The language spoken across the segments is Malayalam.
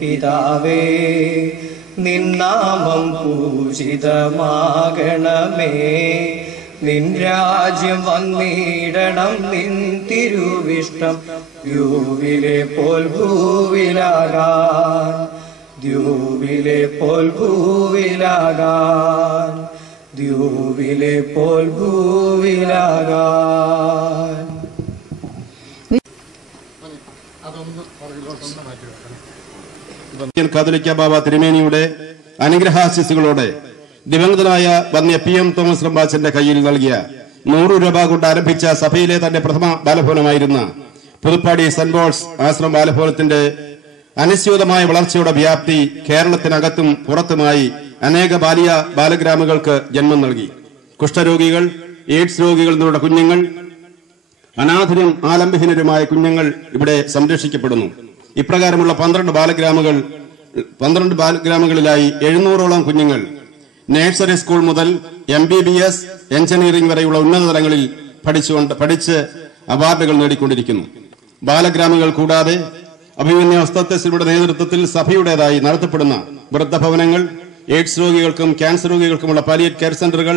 പിതാവേ നിന്നാമം പൂജിതമാകണമേ, നിൻ രാജ്യം വന്നിടണം, നിൻ തിരുവിഷ്ടം ദ്യൂവിലെ പോൽ ഭൂവിലാകാൻ, ദ്യൂവിലെ പോൽ ഭൂവിലാകാൻ, ദ്യൂവിലെ പോൽ ഭൂവിലാകാൻ. കാതോലിക്ക ബാബ തിരുമേനിയുടെ അനുഗ്രഹാശിസുകളോടെ ദിവംഗതനായ വന്യ PM തോമസ് റമ്പാച്ചന്റെ കയ്യിൽ നൽകിയ 100 രൂപ കൊണ്ട് ആരംഭിച്ച സഭയിലെ തന്റെ പ്രഥമ ബാലഭവനമായിരുന്ന പുതുപ്പാടി സെന്റ് പോൾസ് ആശ്രമ ബാലഭവനത്തിന്റെ അനിശ്ചിതമായ വളർച്ചയുടെ വ്യാപ്തി കേരളത്തിനകത്തും പുറത്തുമായി അനേക ബാലഗ്രാമങ്ങൾക്ക് ജന്മം നൽകി. കുഷ്ഠരോഗികൾ, എയ്ഡ്സ് രോഗികൾ എന്നിവരുടെ കുഞ്ഞുങ്ങൾ, അനാഥരും ആലംബഹീനരുമായ കുഞ്ഞുങ്ങൾ ഇവിടെ സംരക്ഷിക്കപ്പെടുന്നു. ഇപ്രകാരമുള്ള 12 ബാലഗ്രാമങ്ങളിലായി 700ഓളം കുഞ്ഞുങ്ങൾ നഴ്സറി സ്കൂൾ മുതൽ MBBS എഞ്ചിനീയറിംഗ് വരെയുള്ള ഉന്നത തലങ്ങളിൽ പഠിച്ച് അവാർഡുകൾ നേടിക്കൊണ്ടിരിക്കുന്നു. ബാലഗ്രാമങ്ങൾ കൂടാതെ അഭിമന്യ ഒസ്താത്യയുടെ നേതൃത്വത്തിൽ സഭയുടേതായി നടത്തപ്പെടുന്ന വൃദ്ധഭവനങ്ങൾ, എയ്ഡ്സ് രോഗികൾക്കും ക്യാൻസർ രോഗികൾക്കുമുള്ള പാലിയേറ്റ് കെയർ സെന്ററുകൾ,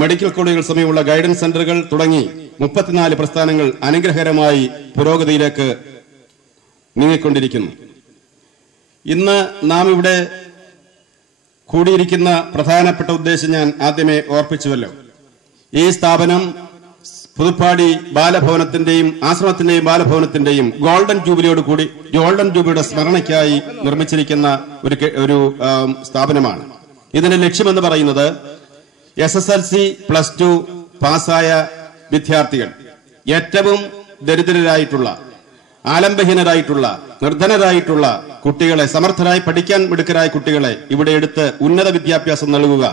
മെഡിക്കൽ കോളേജുകൾ സമയമുള്ള ഗൈഡൻസ് സെന്ററുകൾ തുടങ്ങി 34 പ്രസ്ഥാനങ്ങൾ അനുഗ്രഹകരമായി പുരോഗതിയിലേക്ക് നീങ്ങിക്കൊണ്ടിരിക്കുന്നു. ഇന്ന് നാം ഇവിടെ കൂടിയിരിക്കുന്ന പ്രധാനപ്പെട്ട ഉദ്ദേശം ഞാൻ ആദ്യമേ ഓർപ്പിച്ചുവല്ലോ. ഈ സ്ഥാപനം പുതുപ്പാടി ബാലഭവനത്തിന്റെയും ആശ്രമത്തിന്റെയും ബാലഭവനത്തിന്റെയും ഗോൾഡൻ ജൂബിലിയുടെ സ്മരണയ്ക്കായി നിർമ്മിച്ചിരിക്കുന്ന ഒരു സ്ഥാപനമാണ്. ഇതിന്റെ ലക്ഷ്യമെന്ന് പറയുന്നത് SSLC +2 പാസ്സായ വിദ്യാർത്ഥികൾ, ഏറ്റവും ദരിദ്രരായിട്ടുള്ള, ആലംബഹീനരായിട്ടുള്ള, നിർധനരായിട്ടുള്ള കുട്ടികളെ, സമർത്ഥരായി പഠിക്കാൻ മിടുക്കരായ കുട്ടികളെ ഇവിടെ എടുത്ത് ഉന്നത വിദ്യാഭ്യാസം നൽകുക,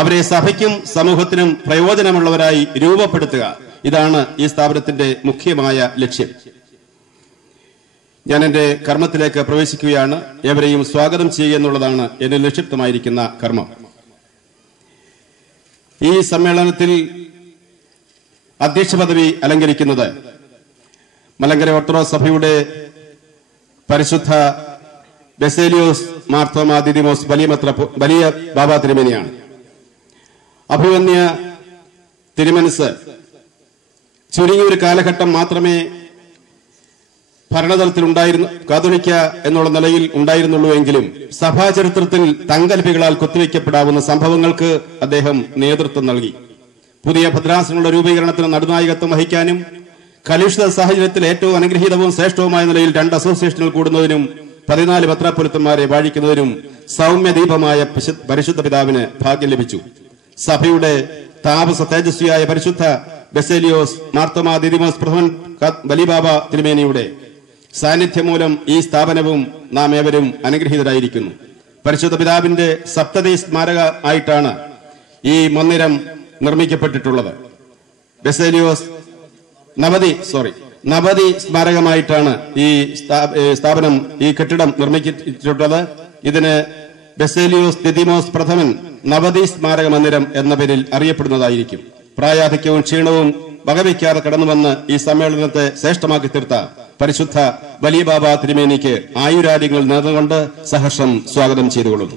അവരെ സഭയ്ക്കും സമൂഹത്തിനും പ്രയോജനമുള്ളവരായി രൂപപ്പെടുത്തുക. ഇതാണ് ഈ സ്ഥാപനത്തിന്റെ മുഖ്യമായ ലക്ഷ്യം. ഞാൻ എന്റെ കർമ്മത്തിലേക്ക് പ്രവേശിക്കുകയാണ്. ഏവരെയും സ്വാഗതം ചെയ്യുക എന്നുള്ളതാണ് എന്റെ നിക്ഷിപ്തമായിരിക്കുന്ന കർമ്മം. ഈ സമ്മേളനത്തിൽ അധ്യക്ഷ പദവി അലങ്കരിക്കുന്നത് മലങ്കര ഓർത്തഡോക്സ് സഭയുടെ പരിശുദ്ധ ബെസേലിയോസ് മാർത്തോമാ ദിദിമോസ് വലിയ ബാബ തിരുമേനിയാണ്. അഭിമന്യ തിരുമനസ് ചുരുങ്ങിയൊരു കാലഘട്ടം മാത്രമേ ഭരണതലത്തിൽ കാതോലിക്ക എന്നുള്ള നിലയിൽ ഉണ്ടായിരുന്നുള്ളൂ എങ്കിലും സഭാചരിത്രത്തിൽ തങ്കലിപികളാൽ കുത്തിവയ്ക്കപ്പെടാവുന്ന സംഭവങ്ങൾക്ക് അദ്ദേഹം നേതൃത്വം നൽകി. പുതിയ ഭദ്രാസനങ്ങളുടെ രൂപീകരണത്തിന് നടുനായകത്വം വഹിക്കാനും കലുഷിത സാഹചര്യത്തിൽ ഏറ്റവും അനുഗ്രഹീതവും ശ്രേഷ്ഠവുമായ നിലയിൽ 2 അസോസിയേഷനുകൾ കൂടുന്നതിനും 14 പത്രാപുരത്തന്മാരെ വാഴിക്കുന്നതിനും സൗമ്യദീപമായ പരിശുദ്ധ പിതാവിന് ഭാഗ്യം ലഭിച്ചു. സഭയുടെ താപസ തേജസ്വിയായ പരിശുദ്ധ ബെസേലിയോസ് മാർത്തോമാ ദിദിമോസ് പ്രഥമൻ വലിയ ബാബ തിരുമേനിയുടെ സാന്നിധ്യം മൂലം ഈ സ്ഥാപനവും നാം ഏവരും അനുഗ്രഹീതരായിരിക്കുന്നു. പരിശുദ്ധ പിതാവിന്റെ സപ്തതി സ്മാരക ആയിട്ടാണ് ഈ മന്ദിരം നിർമ്മിക്കപ്പെട്ടിട്ടുള്ളത്. ബെസേലിയോസ് നവതി സ്മാരകമായിട്ടാണ് ഈ സ്ഥാപനം, ഈ കെട്ടിടം നിർമ്മിച്ചിട്ടുള്ളത്. ഇതിന് ബെസേലിയോസ് ദിദിമോസ് പ്രഥമൻ നവതി സ്മാരക മന്ദിരം എന്ന പേരിൽ അറിയപ്പെടുന്നതായിരിക്കും. പ്രായാധിക്യവും ക്ഷീണവും വകവയ്ക്കാതെ കടന്നുവന്ന് ഈ സമ്മേളനത്തെ ശ്രേഷ്ഠമാക്കി തീർത്ത പരിശുദ്ധ വലിയ ബാബ തിരുമേനിക്ക് ആയുരാരോഗ്യങ്ങൾ നേർന്നുകൊണ്ട് സഹർഷം സ്വാഗതം ചെയ്തുകൊള്ളുന്നു.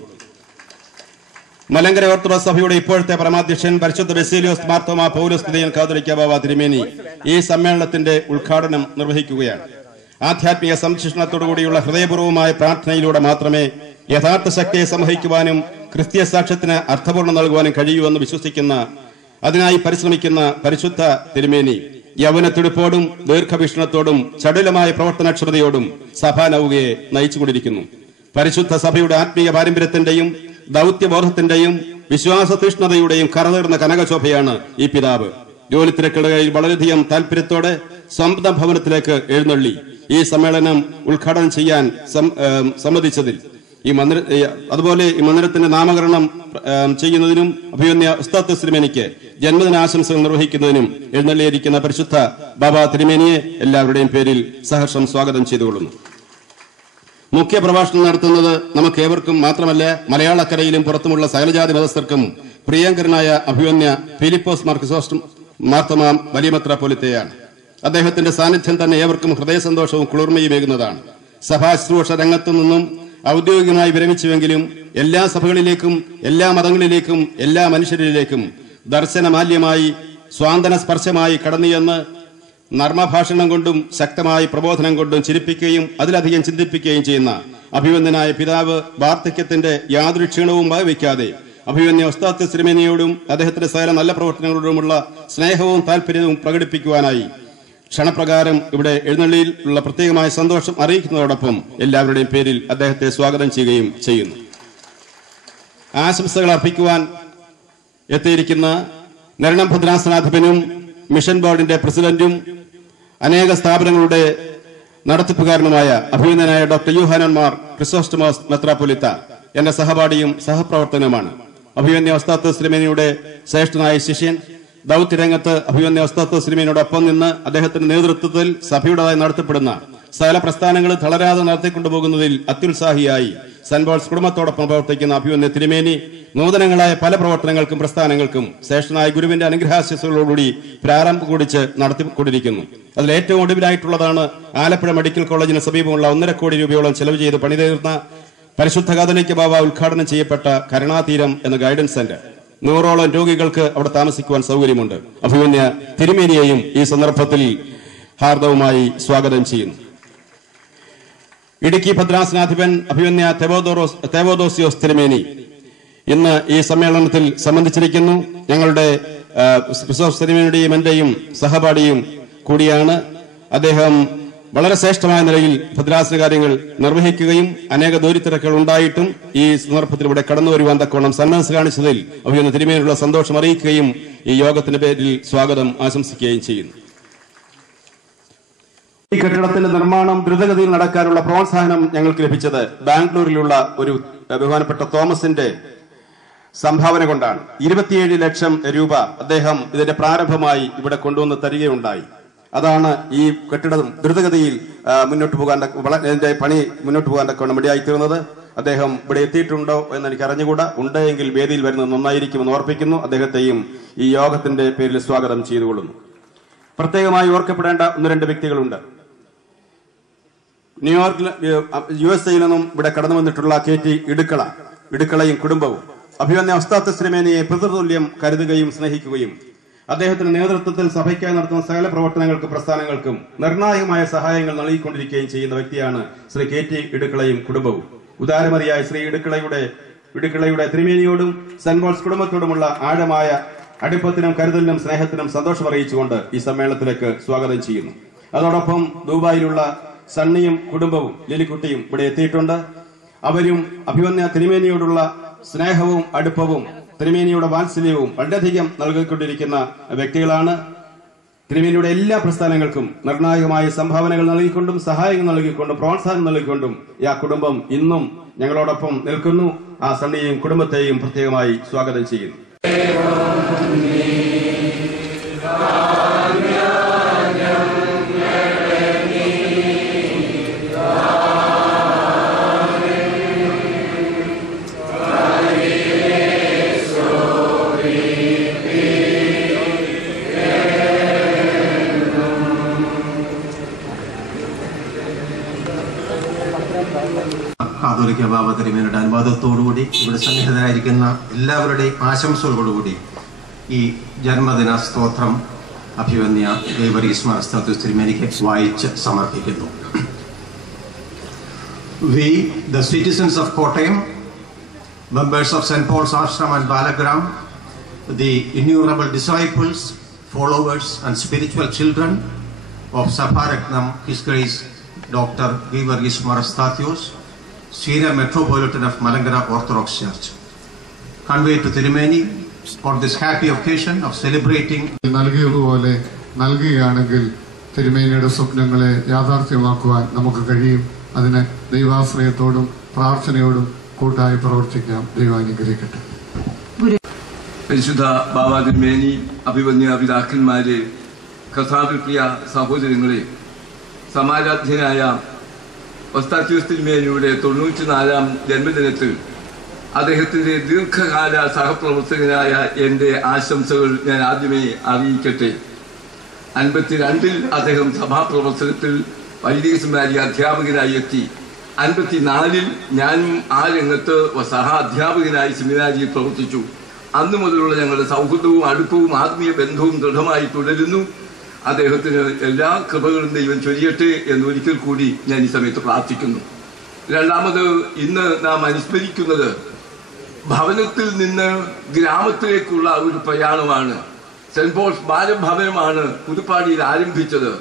മലങ്കര ഓർത്തഡോക്സ് സഭയുടെ ഇപ്പോഴത്തെ പരമാധ്യക്ഷൻ പരിശുദ്ധ ബെസേലിയോസ് മാർത്തോമാ പൗലോസ് തിരുമേനി കാതോലിക്ക ബാബ തിരുമേനി ഈ സമ്മേളനത്തിന്റെ ഉദ്ഘാടനം നിർവഹിക്കുകയാണ്. ആധ്യാത്മിക സംരക്ഷണത്തോടുകൂടിയുള്ള ഹൃദയപൂർവ്വമായ പ്രാർത്ഥനയിലൂടെ മാത്രമേ യഥാർത്ഥ ശക്തിയെ സംവഹിക്കുവാനും ക്രിസ്തീയ സാക്ഷ്യത്തിന് അർത്ഥപൂർണ്ണം നൽകുവാനും കഴിയൂവെന്ന് വിശ്വസിക്കുന്ന, അതിനായി പരിശ്രമിക്കുന്ന പരിശുദ്ധ തിരുമേനി യൗവനത്തുടിപ്പോടും ദീർഘവീക്ഷണത്തോടും ചടുലമായ പ്രവർത്തനക്ഷമതയോടും സഭാനൗകയെ നയിച്ചുകൊണ്ടിരിക്കുന്നു. പരിശുദ്ധ സഭയുടെ ആത്മീയ പാരമ്പര്യത്തിന്റെയും ദൗത്യബോധത്തിന്റെയും വിശ്വാസതീഷ്ണതയുടെയും കറതീർന്ന കനകശോഭയാണ് ഈ പിതാവ്. ജോലി തിരക്കുകളിൽ വളരെയധികം താല്പര്യത്തോടെ സ്വന്തം ഭവനത്തിലേക്ക് എഴുന്നള്ളി ഈ സമ്മേളനം ഉദ്ഘാടനം ചെയ്യാൻ സമ്മതിച്ചതിൽ അതുപോലെ ഈ മന്ദിരത്തിന്റെ നാമകരണം ചെയ്യുന്നതിനും അഭിമന്യ ഉസ്താദ് തിരുമേനിക്ക് ജന്മദിനാശംസകൾ നിർവഹിക്കുന്നതിനും എഴുന്നള്ളിയിരിക്കുന്ന പരിശുദ്ധ ബാബ തിരുമേനിയെ എല്ലാവരുടെയും പേരിൽ സഹർഷം സ്വാഗതം ചെയ്തുകൊള്ളുന്നു. മുഖ്യ പ്രഭാഷണം നടത്തുന്നത് നമുക്ക് ഏവർക്കും മാത്രമല്ല, മലയാളക്കരയിലും പുറത്തുമുള്ള സകലജാതി മതസ്ഥർക്കും പ്രിയങ്കരനായ അഭിമന്യ ഫിലിപ്പോസ് മാർക്രിസോസ്റ്റം മാർത്തോമാ വലിയ മെത്രാപ്പോലീത്തയാണ്. അദ്ദേഹത്തിന്റെ സാന്നിധ്യം തന്നെ ഏവർക്കും ഹൃദയ സന്തോഷവും കുളിർമയുമേകുന്നതാണ്. സഭാശുശ്രൂഷ രംഗത്തു നിന്നും ഔദ്യോഗികമായി വിരമിച്ചുവെങ്കിലും എല്ലാ സഭകളിലേക്കും, എല്ലാ മതങ്ങളിലേക്കും, എല്ലാ മനുഷ്യരിലേക്കും ദർശനമാല്യമായി, സ്വാന്തന സ്പർശമായി കടന്നുചെന്ന് നർമ്മഭാഷണം കൊണ്ടും ശക്തമായ പ്രബോധനം കൊണ്ടും ചിരിപ്പിക്കുകയും അതിലധികം ചിന്തിപ്പിക്കുകയും ചെയ്യുന്ന അഭിവന്ദനായ പിതാവ് വാർദ്ധക്യത്തിന്റെ യാതൊരു ക്ഷീണവും വകവയ്ക്കാതെ അഭിവന്യ ഉസ്താദ് തിരുമേനിയോടും അദ്ദേഹത്തിന്റെ സകല നല്ല പ്രവർത്തനങ്ങളോടുമുള്ള സ്നേഹവും താല്പര്യവും പ്രകടിപ്പിക്കുവാനായി ക്ഷണപ്രകാരം ഇവിടെ എഴുന്നള്ളിയിലുള്ള പ്രത്യേകമായ സന്തോഷം അറിയിക്കുന്നതോടൊപ്പം എല്ലാവരുടെയും പേരിൽ അദ്ദേഹത്തെ സ്വാഗതം ചെയ്യുകയും ചെയ്യുന്നു. ആശംസകൾ അർപ്പിക്കുവാൻ എത്തിയിരിക്കുന്ന നരണം ഭദ്രാസനാധിപനും മിഷൻ ബോർഡിന്റെ പ്രസിഡന്റും അനേക സ്ഥാപനങ്ങളുടെ നടത്തിപ്പുകാരനുമായ അഭിനന്ദനായ ഡോക്ടർ യൂഹാനൻ മാർ ക്രിസോസ്റ്റമോസ് മെത്രാപ്പൊലിത്ത എന്റെ സഹപാഠിയും സഹപ്രവർത്തകനുമാണ്. അഭിവന്യ ഉസ്താദ് തിരുമേനിയുടെ ശ്രേഷ്ഠനായ ശിഷ്യൻ, ദൗത്യരംഗത്ത് അഭിവന്യ ഉസ്താദ് തിരുമേനിയോടൊപ്പം നിന്ന് അദ്ദേഹത്തിന്റെ നേതൃത്വത്തിൽ സഭയുടേതായി നടത്തപ്പെടുന്ന സകല പ്രസ്ഥാനങ്ങൾ തളരാതെ നടത്തിക്കൊണ്ടുപോകുന്നതിൽ അത്യുത്സാഹിയായി സെന്റ് പോൾസ് കുടുംബത്തോടൊപ്പം പ്രവർത്തിക്കുന്ന അഭിവന്യ തിരുമേനി നൂതനങ്ങളായ പല പ്രവർത്തനങ്ങൾക്കും പ്രസ്ഥാനങ്ങൾക്കും ശ്രേഷ്ഠനായ ഗുരുവിന്റെ അനുഗ്രഹാശിസുകളോടുകൂടി പ്രാരംഭം കുറിച്ച് നടത്തിക്കൊണ്ടിരിക്കുന്നു. അതിൽ ഏറ്റവും ഒടുവിലായിട്ടുള്ളതാണ് ആലപ്പുഴ മെഡിക്കൽ കോളേജിന് സമീപമുള്ള 1.5 കോടി രൂപയോളം ചെലവ് ചെയ്ത് പണിതീർന്ന പരിശുദ്ധ കാതോലിക്ക ബാവ ഉദ്ഘാടനം ചെയ്യപ്പെട്ട കരുണാതീരം എന്ന ഗൈഡൻസ് സെന്റർ. 100ഓളം രോഗികൾക്ക് അവിടെ താമസിക്കുവാൻ സൗകര്യമുണ്ട്. അഭിവന്യ തിരുമേനിയെയും ഈ സന്ദർഭത്തിൽ ഹാർദവുമായി സ്വാഗതം ചെയ്യുന്നു. ഇടുക്കി ഭദ്രാസനാധിപൻ അഭിവന്യ തേവോദോസിയോസ് തിരുമേനി ഇന്ന് ഈ സമ്മേളനത്തിൽ സംബന്ധിച്ചിരിക്കുന്നു. ഞങ്ങളുടെ ക്രിസോസ്റ്റോസ് തിരുമേനിയുടെയും എന്റെയും സഹപാഠിയും കൂടിയാണ്. അദ്ദേഹം വളരെ ശ്രേഷ്ഠമായ നിലയിൽ ഭദ്രാസന കാര്യങ്ങൾ നിർവഹിക്കുകയും അനേക ദൂരത്തിരക്കുകൾ ഉണ്ടായിട്ടും ഈ സന്ദർഭത്തിൽ ഇവിടെ കടന്നു വരുവാൻ തക്കോണം സന്മനസ് കാണിച്ചതിൽ അഭിനന്ദ തിരുമേനിയുള്ള സന്തോഷം അറിയിക്കുകയും ഈ യോഗത്തിന്റെ പേരിൽ സ്വാഗതം ആശംസിക്കുകയും ചെയ്യുന്നു. ഈ കെട്ടിടത്തിന്റെ നിർമ്മാണം ദ്രുതഗതിയിൽ നടക്കാനുള്ള പ്രോത്സാഹനം ഞങ്ങൾക്ക് ലഭിച്ചത് ബാംഗ്ലൂരിലുള്ള ഒരു ബഹുമാനപ്പെട്ട തോമസിന്റെ സംഭാവന കൊണ്ടാണ്. 27 ലക്ഷം രൂപ അദ്ദേഹം ഇതിന്റെ പ്രാരംഭമായി ഇവിടെ കൊണ്ടുവന്ന് തരികയുണ്ടായി. അതാണ് ഈ കെട്ടിടം ദ്രുതഗതിയിൽ മുന്നോട്ട് പോകാൻ ഇതിന്റെ പണി മുന്നോട്ട് പോകാൻ തക്കവണ്ണം ഇടയായി തീർന്നത്. അദ്ദേഹം ഇവിടെ എത്തിയിട്ടുണ്ടോ എന്ന് എനിക്ക് അറിഞ്ഞുകൂടാ. ഉണ്ടെങ്കിൽ വേദിയിൽ വരുന്നത് നന്നായിരിക്കുമെന്ന് ഓർപ്പിക്കുന്നു. അദ്ദേഹത്തെയും ഈ യോഗത്തിന്റെ പേരിൽ സ്വാഗതം ചെയ്തുകൊള്ളുന്നു. പ്രത്യേകമായി ഓർക്കപ്പെടേണ്ട 1-2 വ്യക്തികളുണ്ട്. ന്യൂയോർക്കിൽ USA നിന്നും ഇവിടെ കടന്നു വന്നിട്ടുള്ള KT ഇടുക്കളയും കുടുംബവും അഭിവന്യ ഉസ്താദ് തിരുമേനിയെ പിതൃതുല്യം കരുതുകയും സ്നേഹിക്കുകയും അദ്ദേഹത്തിന്റെ നേതൃത്വത്തിൽ സഭയ്ക്കായി നടത്തുന്ന സകല പ്രവർത്തനങ്ങൾക്കും പ്രസ്ഥാനങ്ങൾക്കും നിർണായകമായ സഹായങ്ങൾ നൽകിക്കൊണ്ടിരിക്കുകയും ചെയ്യുന്ന വ്യക്തിയാണ് ശ്രീ KT ഇടുക്കളയും കുടുംബവും. ഉദാരമതിയായ ശ്രീ ഇടുക്കളയുടെ തിരുമേനിയോടും സെന്റ് പോൾസ് കുടുംബത്തോടുമുള്ള ആഴമായ അടുപ്പത്തിനും കരുതലിനും സ്നേഹത്തിനും സന്തോഷം അറിയിച്ചുകൊണ്ട് ഈ സമ്മേളനത്തിലേക്ക് സ്വാഗതം ചെയ്യുന്നു. അതോടൊപ്പം ദുബായിലുള്ള സണ്ണിയും കുടുംബവും ലിലിക്കുട്ടിയും ഇവിടെ എത്തിയിട്ടുണ്ട്. അവരും അഭിവന്യ തിരുമേനിയോടുള്ള സ്നേഹവും അടുപ്പവും തിരുമേനിയുടെ വാത്സല്യവും വളരെയധികം നൽകിക്കൊണ്ടിരിക്കുന്ന വ്യക്തികളാണ്. തിരുമേനിയുടെ എല്ലാ പ്രസ്ഥാനങ്ങൾക്കും നിർണായകമായ സംഭാവനകൾ നൽകിക്കൊണ്ടും സഹായങ്ങൾ നൽകിക്കൊണ്ടും പ്രോത്സാഹനം നൽകിക്കൊണ്ടും ഈ കുടുംബം ഇന്നും ഞങ്ങളോടൊപ്പം നിൽക്കുന്നു. ആ സണ്ണിയെയും കുടുംബത്തെയും പ്രത്യേകമായി സ്വാഗതം ചെയ്യുന്നു. കാതോലിക്ക ബാവ തിരുമേനിയുടെ അനുവാദത്തോടുകൂടി ഇവിടെ സന്നിഹിതരായിരിക്കുന്ന എല്ലാവരുടെയും ആശംസകളോടുകൂടി ഈ ജന്മദിന സ്തോത്രം അഭിവന്യ ഗീവർഗീസ് മാർ ഉസ്താദ് തിരുമേനിക്ക് വായിച്ച് സമർപ്പിക്കുന്നു. We, the citizens of Kottayam, members of St. Paul's Ashram and Balagram, the innumerable disciples, followers and spiritual children of Saparaknam, His Grace Dr. Givargis Marastatios, Syria Metropolitan of Malangara Orthodox Church, convey to Tirumeni on this happy occasion of celebrating. നൽകിയതുപോലെ നൽകുകയാണെങ്കിൽ തിരുമേനിയുടെ സ്വപ്നങ്ങളെ യാഥാർത്ഥ്യമാക്കുവാൻ നമുക്ക് കഴിയും. അതിന് ദൈവാശ്രയത്തോടും പ്രാർത്ഥനയോടും കൂട്ടായി പ്രവർത്തിക്കാം. ദൈവം അനുഗ്രഹിക്കട്ടെ. പരിശുദ്ധ ബാബ തിരുമേനി, അഭിവന്യ പിതാക്കന്മാരെ, കർത്താവിൽ പ്രിയ സഹോദരങ്ങളെ, സമാരാധ്യനായ ഉസ്താദ് തിരുമേനിയുടെ 94ാം ജന്മദിനത്തിൽ അദ്ദേഹത്തിന്റെ ദീർഘകാല സഹപ്രവർത്തകനായ എൻ്റെ ആശംസകൾ ഞാൻ ആദ്യമേ അറിയിക്കട്ടെ. 52-ൽ അദ്ദേഹം സഭാപ്രവർത്തനത്തിൽ വൈദിക സെമിനാരി അധ്യാപകനായി എത്തി. 54 ഞാനും ആ രംഗത്ത് സഹ അധ്യാപകനായി സെമിനാരിയിൽ പ്രവർത്തിച്ചു. അന്നു മുതലുള്ള ഞങ്ങളുടെ സൗഹൃദവും അടുപ്പവും ആത്മീയ ബന്ധവും ദൃഢമായി തുടരുന്നു. അദ്ദേഹത്തിന് എല്ലാ കൃപകളും ദൈവം ചൊരിയട്ടെ എന്നൊരിക്കൽ കൂടി ഞാൻ ഈ സമയത്ത് പ്രാർത്ഥിക്കുന്നു. രണ്ടാമത്, ഇന്ന് നാം അനുസ്മരിക്കുന്നത് ഭവനത്തിൽ നിന്ന് ഗ്രാമത്തിലേക്കുള്ള ഒരു പ്രയാണമാണ്. സെന്റ് പോൾസ് ബാലഭവനമാണ് പുതുപ്പാടിയിൽ ആരംഭിച്ചത്.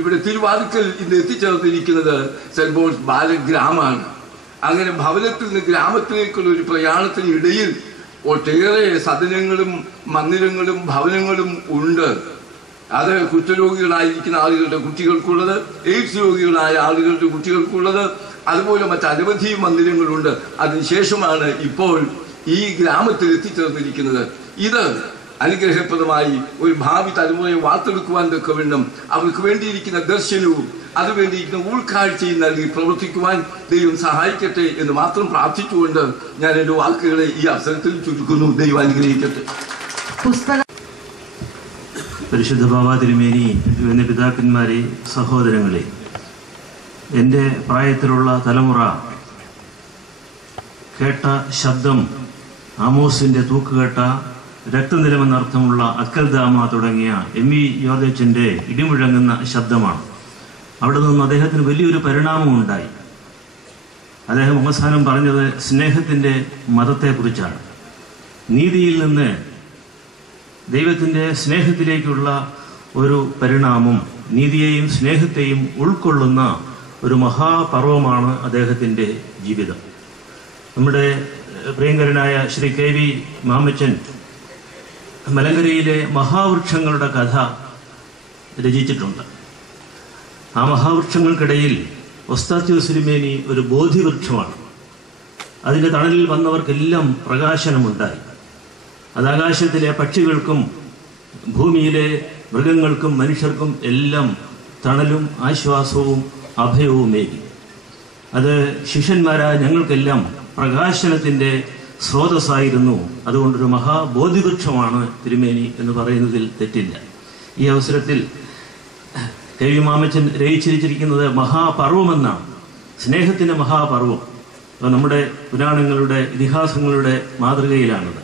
ഇവിടെ തിരുവാതിക്കൽ ഇന്ന് എത്തിച്ചേർന്നിരിക്കുന്നത് സെന്റ് പോൾസ് ബാലഗ്രാമാണ്. അങ്ങനെ ഭവനത്തിൽ നിന്ന് ഗ്രാമത്തിലേക്കുള്ള ഒരു പ്രയാണത്തിന് ഇടയിൽ ഒട്ടേറെ സദനങ്ങളും മന്ദിരങ്ങളും ഭവനങ്ങളും ഉണ്ട്. അത് കുഷ്ഠരോഗികളായിരിക്കുന്ന ആളുകളുടെ കുട്ടികൾക്കുള്ളത്, എയ്ഡ്സ് രോഗികളായ ആളുകളുടെ കുട്ടികൾക്കുള്ളത്, അതുപോലെ മറ്റനവധി മന്ദിരങ്ങളുണ്ട്. അതിനുശേഷമാണ് ഇപ്പോൾ ഈ ഗ്രാമത്തിൽ എത്തിച്ചേർന്നിരിക്കുന്നത്. ഇത് അനുഗ്രഹപ്രദമായി ഒരു ഭാവി തലമുറയെ വാർത്തെടുക്കുവാൻ തക്കവണ്ണം അവർക്ക് വേണ്ടിയിരിക്കുന്ന ദർശനവും അതുവേണ്ടിയിരിക്കുന്ന ഉൾക്കാഴ്ചയും നൽകി പ്രവർത്തിക്കുവാൻ ദൈവം സഹായിക്കട്ടെ എന്ന് മാത്രം പ്രാർത്ഥിച്ചുകൊണ്ട് ഞാൻ എൻ്റെ വാക്കുകളെ ഈ അവസരത്തിൽ ചുരുക്കുന്നു. ദൈവം അനുഗ്രഹിക്കട്ടെ. പരിശുദ്ധ ബാബ തിരുമേനി, എന്റെ പിതാക്കന്മാരെ, സഹോദരങ്ങളെ, എൻ്റെ പ്രായത്തിലുള്ള തലമുറ കേട്ട ശബ്ദം ആമോസിന്റെ തൂക്കുകെട്ട, രക്തനിലമെന്നർത്ഥമുള്ള അക്കൽദാമ തുടങ്ങിയ എം.ഇ. യോർദച്ചന്റെ ഇടിമുഴങ്ങുന്ന ശബ്ദമാണ്. അവിടെ നിന്ന് അദ്ദേഹത്തിന് വലിയൊരു പരിണാമമുണ്ടായി. അദ്ദേഹം അവസാനം പറഞ്ഞത് സ്നേഹത്തിൻ്റെ മതത്തെക്കുറിച്ചാണ്. നീതിയിൽ നിന്ന് ദൈവത്തിൻ്റെ സ്നേഹത്തിലേക്കുള്ള ഒരു പരിണാമം, നീതിയെയും സ്നേഹത്തെയും ഉൾക്കൊള്ളുന്ന ഒരു മഹാപർവമാണ് അദ്ദേഹത്തിൻ്റെ ജീവിതം. നമ്മുടെ പ്രിയങ്കരനായ ശ്രീ KV മാമച്ചൻ മലങ്കരയിലെ മഹാവൃക്ഷങ്ങളുടെ കഥ രചിച്ചിട്ടുണ്ട്. ആ മഹാവൃക്ഷങ്ങൾക്കിടയിൽ ഒസ്താത്യോസ് തിരുമേനി ഒരു ബോധിവൃക്ഷമാണ്. അതിൻ്റെ തണലിൽ വന്നവർക്കെല്ലാം പ്രകാശനമുണ്ടായി. അത് ആകാശത്തിലെ പക്ഷികൾക്കും ഭൂമിയിലെ മൃഗങ്ങൾക്കും മനുഷ്യർക്കും എല്ലാം തണലും ആശ്വാസവും അഭയവുമേകി. അത് ശിഷ്യന്മാരായ ഞങ്ങൾക്കെല്ലാം പ്രകാശനത്തിൻ്റെ സ്രോതസ്സായിരുന്നു. അതുകൊണ്ടൊരു മഹാബോധിവൃക്ഷമാണ് തിരുമേനി എന്ന് പറയുന്നതിൽ തെറ്റില്ല. ഈ അവസരത്തിൽ KV മാമച്ചൻ രചിച്ചിരിക്കുന്നത് മഹാപർവമെന്നാണ്, സ്നേഹത്തിൻ്റെ മഹാപർവം. നമ്മുടെ പുരാണങ്ങളുടെ ഇതിഹാസങ്ങളുടെ മാതൃകയിലാണത്.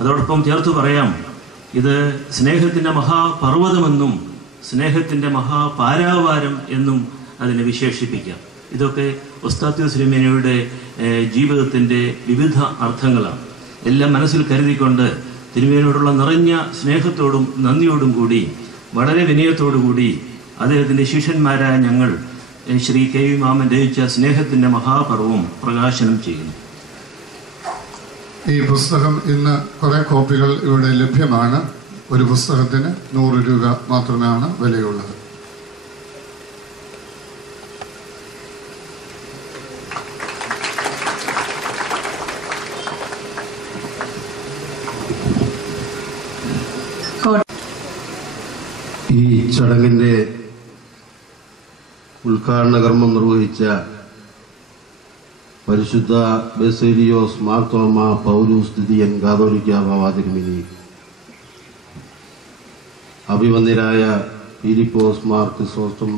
അതോടൊപ്പം ചേർത്ത് പറയാം, ഇത് സ്നേഹത്തിൻ്റെ മഹാപർവ്വതമെന്നും സ്നേഹത്തിൻ്റെ മഹാപാരാവാരം എന്നും അതിനെ വിശേഷിപ്പിക്കാം. ഇതൊക്കെ ഒസ്താത്യോസ് തിരുമേനിയുടെ ജീവിതത്തിൻ്റെ വിവിധ അർത്ഥങ്ങളാണ്. എല്ലാം മനസ്സിൽ കരുതിക്കൊണ്ട് തിരുമേനിയോടുള്ള നിറഞ്ഞ സ്നേഹത്തോടും നന്ദിയോടും കൂടി, വളരെ വിനയത്തോടുകൂടി അദ്ദേഹത്തിൻ്റെ ശിഷ്യന്മാരായ ഞങ്ങൾ ശ്രീ KV മാമൻ രചിച്ച സ്നേഹത്തിൻ്റെ മഹാപർവം പ്രകാശനം ചെയ്യുന്നു. ഈ പുസ്തകം ഇന്ന് കുറേ കോപ്പികൾ ഇവിടെ ലഭ്യമാണ്. ഒരു പുസ്തകത്തിന് 100 രൂപ മാത്രമാണ് വിലയുള്ളത്. ഈ ചടങ്ങിൻ്റെ ഉദ്ഘാടന കർമ്മം നിർവഹിച്ച പരിശുദ്ധ ബസേലിയോസ് മാർത്തോമ പൗലൂസ് ദ്വിതീയൻ കാതോലിക്ക ബാവ തിരുമേനി, അഭിവന്ദ്യരായ ഫിലിപ്പോസ് മാർ ക്രിസോസ്റ്റം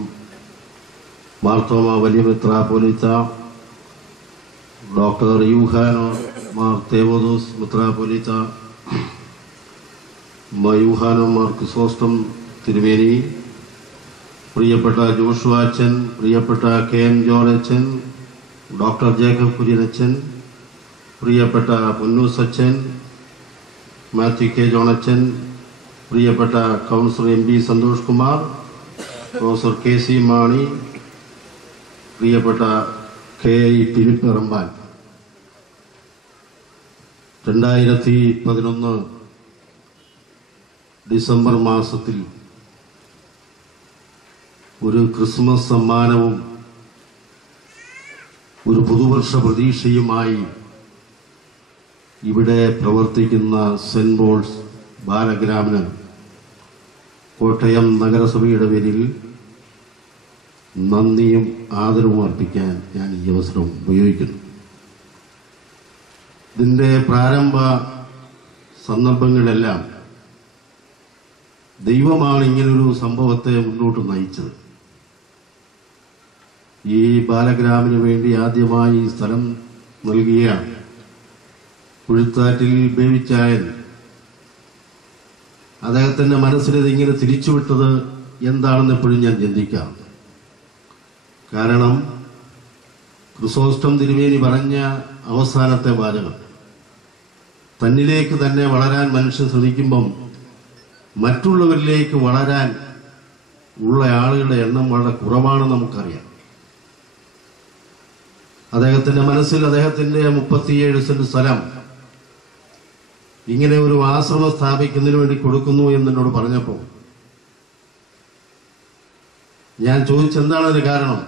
മാർത്തോമ വലിയ മെത്രാപ്പോലീത്ത, ഡോക്ടർ യൂഹാനോ മാർ തേവോദോസ് മെത്രാപ്പോലീത്ത, യൂഹാനോ മാർ ക്രിസോസ്റ്റം തിരുമേനി, പ്രിയപ്പെട്ട ജോഷുവ അച്ഛൻ, പ്രിയപ്പെട്ട KM ജോർജ് അച്ഛൻ, ഡോക്ടർ ജേക്കബ് കുര്യനച്ഛൻ, പ്രിയപ്പെട്ട പൊന്നൂസ് അച്ഛൻ, മാത്യു K ജോൺ അച്ഛൻ, പ്രിയപ്പെട്ട councillor MB Santhosh Kumar, professor KC Mani, പ്രിയപ്പെട്ട KI ഫിലിപ്പ് റമ്പാൻ, 2011 ഡിസംബർ മാസത്തിൽ ഒരു ക്രിസ്മസ് സമ്മാനവും ഒരു പുതുവർഷ പ്രതീക്ഷയുമായി ഇവിടെ പ്രവർത്തിക്കുന്ന സെന്റ് പോൾസ് ബാലഗ്രാമിന് കോട്ടയം നഗരസഭയുടെ പേരിൽ നന്ദിയും ആദരവും അർപ്പിക്കാൻ ഞാൻ ഈ അവസരം ഉപയോഗിക്കുന്നു. ഇതിൻ്റെ പ്രാരംഭ സന്ദർഭങ്ങളിലെല്ലാം ദൈവമാണ് ഇങ്ങനൊരു സംഭവത്തെ മുന്നോട്ട് നയിച്ചത്. ഈ ബാലഗ്രാമിന് വേണ്ടി ആദ്യമായി സ്ഥലം നൽകിയ കുഴിത്താറ്റിൽ ബേബിച്ചായൻ അദ്ദേഹത്തിന്റെ മനസ്സിനെ ഇങ്ങനെ തിരിച്ചുവിട്ടത് എന്താണെന്ന് എപ്പോഴും ഞാൻ ചിന്തിക്കാം. കാരണം ക്രിസോസ്റ്റം തിരുമേനി പറഞ്ഞ അവസാനത്തെ വാചകം, തന്നിലേക്ക് തന്നെ വളരാൻ മനുഷ്യൻ ശ്രമിക്കുമ്പം മറ്റുള്ളവരിലേക്ക് വളരാൻ ഉള്ള ആളുകളുടെ എണ്ണം വളരെ കുറവാണെന്ന് നമുക്കറിയാം. അദ്ദേഹത്തിന്റെ മനസ്സിൽ അദ്ദേഹത്തിന്റെ 37 സെന്റ് സ്ഥലം ഇങ്ങനെ ഒരു ആശ്രമം സ്ഥാപിക്കുന്നതിന് വേണ്ടി കൊടുക്കുന്നു എന്നോട് പറഞ്ഞപ്പോൾ ഞാൻ ചോദിച്ചെന്താണ് അതിന് കാരണം?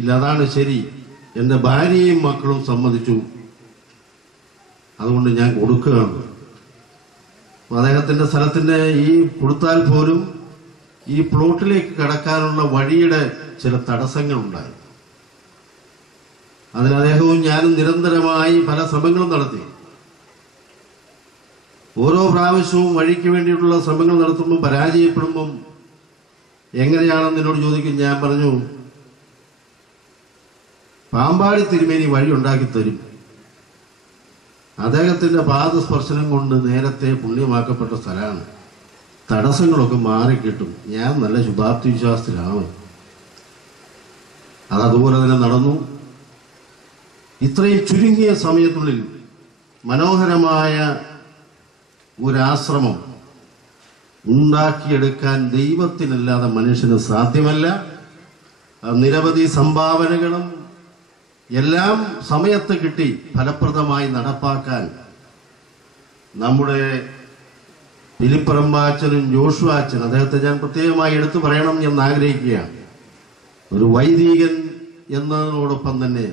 ഇല്ല, അതാണ് ശരി, എന്റെ ഭാര്യയും മക്കളും സമ്മതിച്ചു, അതുകൊണ്ട് ഞാൻ കൊടുക്കുകയാണ്. അദ്ദേഹത്തിന്റെ സ്ഥലത്തിന്റെ ഈ കൊടുത്താൽ പോലും ഈ പ്ലോട്ടിലേക്ക് കടക്കാനുള്ള വഴിയുടെ ചില തടസ്സങ്ങളുണ്ടായി. അതിന് അദ്ദേഹവും ഞാനും നിരന്തരമായി പല ശ്രമങ്ങളും നടത്തി. ഓരോ പ്രാവശ്യവും വഴിക്ക് വേണ്ടിയിട്ടുള്ള ശ്രമങ്ങൾ നടത്തുമ്പോൾ പരാജയപ്പെടുമ്പം എങ്ങനെയാണെന്ന് എന്നോട് ചോദിക്കും. ഞാൻ പറഞ്ഞു, പാമ്പാടി തിരുമേനി വഴി ഉണ്ടാക്കി തരും. അദ്ദേഹത്തിന്റെ പാദസ്പർശനം കൊണ്ട് നേരത്തെ പുണ്യമാക്കപ്പെട്ട സ്ഥലമാണ്, തടസ്സങ്ങളൊക്കെ മാറിക്കിട്ടും. ഞാൻ നല്ല ശുഭാപ്തി വിശ്വാസത്തിലാണ്. അതതുപോലെ തന്നെ നടന്നു. ഇത്രയും ചുരുങ്ങിയ സമയത്തുള്ളിൽ മനോഹരമായ ഒരാശ്രമം ഉണ്ടാക്കിയെടുക്കാൻ ദൈവത്തിനല്ലാതെ മനുഷ്യന് സാധ്യമല്ല. നിരവധി സംഭാവനകളും എല്ലാം സമയത്ത് കിട്ടി ഫലപ്രദമായി നടപ്പാക്കാൻ നമ്മുടെ പിലിപ്പറമ്പാച്ചനും ജോഷുവാച്ചൻ, അദ്ദേഹത്തെ ഞാൻ പ്രത്യേകമായി എടുത്തു പറയണം എന്ന് ആഗ്രഹിക്കുകയാണ്. ഒരു വൈദികൻ എന്നതിനോടൊപ്പം തന്നെ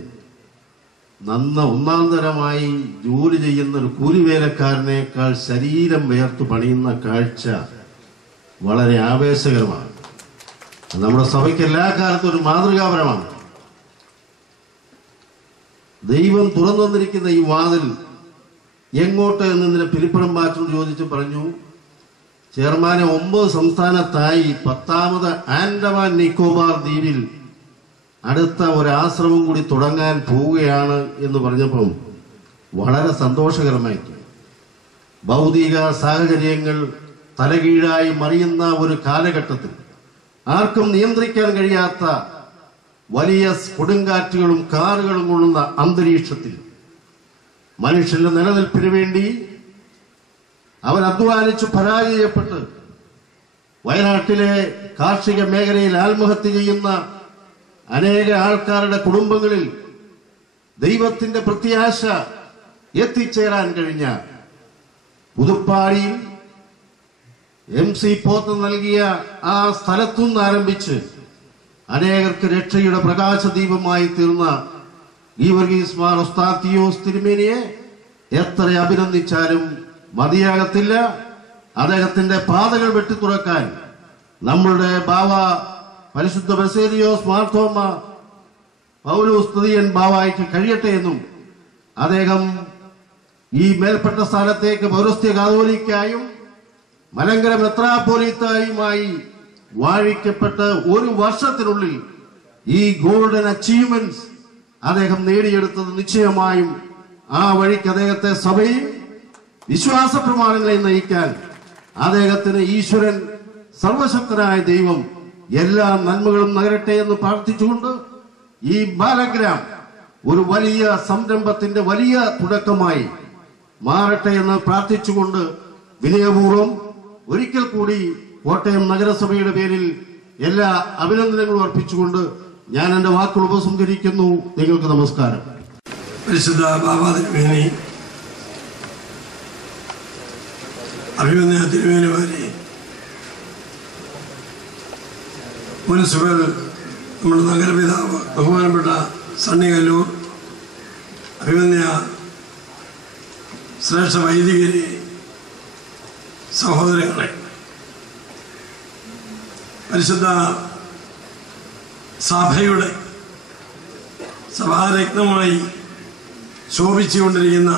ഒന്നാന്തരമായി ജോലി ചെയ്യുന്ന ഒരു കൂലിവേലക്കാരനേക്കാൾ ശരീരം വേർത്തു പണിയുന്ന കാഴ്ച വളരെ ആവേശകരമാണ്. നമ്മുടെ സഭയ്ക്ക് എല്ലാ കാലത്തും ഒരു മാതൃകാപരമാണ്. ദൈവം തുറന്നു വന്നിരിക്കുന്ന ഈ വാതിൽ എങ്ങോട്ട് എന്നതിനെ പിലിപ്പറമ്പാച്ചനോട് ചോദിച്ച് പറഞ്ഞു, ചെയർമാനെ 9 സംസ്ഥാനത്തായി 10ാമത് ആൻഡമാൻ നിക്കോബാർ ദ്വീപിൽ അടുത്ത ഒരാശ്രമം കൂടി തുടങ്ങാൻ പോവുകയാണ് എന്ന് പറഞ്ഞപ്പം വളരെ സന്തോഷകരമായി. ഭൗതിക സാഹചര്യങ്ങൾ തലകീഴായി മറിയുന്ന ഒരു കാലഘട്ടത്തിൽ ആർക്കും നിയന്ത്രിക്കാൻ കഴിയാത്ത വലിയ കൊടുങ്കാറ്റുകളും കാറുകളും കൊള്ളുന്ന അന്തരീക്ഷത്തിൽ മനുഷ്യന്റെ നിലനിൽപ്പിന് വേണ്ടി അവൻ അധ്വാനിച്ചു പരാജയപ്പെട്ട് വയനാട്ടിലെ കാർഷിക മേഖലയിൽ ആത്മഹത്യ ചെയ്യുന്ന അനേക ആൾക്കാരുടെ കുടുംബങ്ങളിൽ ദൈവത്തിന്റെ പ്രത്യാശ എത്തിച്ചേരാൻ കഴിഞ്ഞ പുതുപ്പാടിയിൽ MC പോത്ത് നൽകിയ ആ സ്ഥലത്തുനിന്ന് ആരംഭിച്ച് അനേകർക്ക് രക്ഷയുടെ പ്രകാശദീപമായി തീർന്ന ഗീവർഗീസ് മാർ ഒസ്താത്തിയോസ് തിരുമേനിയെ എത്ര അഭിനന്ദിച്ചാലും മതിയാകത്തില്ല. അദ്ദേഹത്തിന്റെ പാതകൾ വെട്ടിത്തുറക്കാൻ നമ്മളുടെ ബാവ പരിശുദ്ധ ബസേലിയോസ് മാർത്തോമ പൗലോസ് തൃതീയൻ ബാവായ്ക്ക് കഴിയട്ടെ എന്നും അദ്ദേഹം ഈ മേൽപ്പെട്ട സ്ഥാനത്തേക്ക് പൗരസ്ത്യ കാതോലിക്കായും മലങ്കര മെത്രാപ്പോലീത്തായുമായി വാഴിക്കപ്പെട്ട് 1 വർഷത്തിനുള്ളിൽ ഈ ഗോൾഡൻ അച്ചീവ്മെന്റ്സ് അദ്ദേഹം നേടിയെടുത്തത് നിശ്ചയമായും ആ വഴിക്ക് അദ്ദേഹത്തെ സഭയും വിശ്വാസ പ്രമാണങ്ങളെ നയിക്കാൻ അദ്ദേഹത്തിന് ഈശ്വരൻ സർവശക്തനായ ദൈവം എല്ലാ നന്മകളും നകരട്ടെ എന്ന് പ്രാർത്ഥിച്ചുകൊണ്ട് ഈ ബാലഗ്രാം ഒരു വലിയ സംരംഭത്തിന്റെ വലിയ തുടക്കമായി മാറട്ടെ എന്ന് പ്രാർത്ഥിച്ചുകൊണ്ട് വിനയപൂർവ്വം ഒരിക്കൽ കൂടി കോട്ടയം നഗരസഭയുടെ പേരിൽ എല്ലാ അഭിനന്ദനങ്ങളും അർപ്പിച്ചുകൊണ്ട് ഞാൻ എന്റെ വാക്കുകൾ ഉപസംഹരിക്കുന്നു. നിങ്ങൾക്ക് നമസ്കാരം. പരിശുദ്ധ ബാബാ തിരുമേനി, അഭിമന്യ തിരുമേനിമാരെ, മുനിസിപ്പൽ നമ്മുടെ നഗരപിതാവ് ബഹുമാനപ്പെട്ട സണ്ണി കല്ലൂർ, അഭിമന്യ ശ്രേഷ്ഠ വൈദികരെ, സഹോദരങ്ങളെ, പരിശുദ്ധ സഭയുടെ സഭാരത്നമായി ശോഭിച്ചുകൊണ്ടിരിക്കുന്ന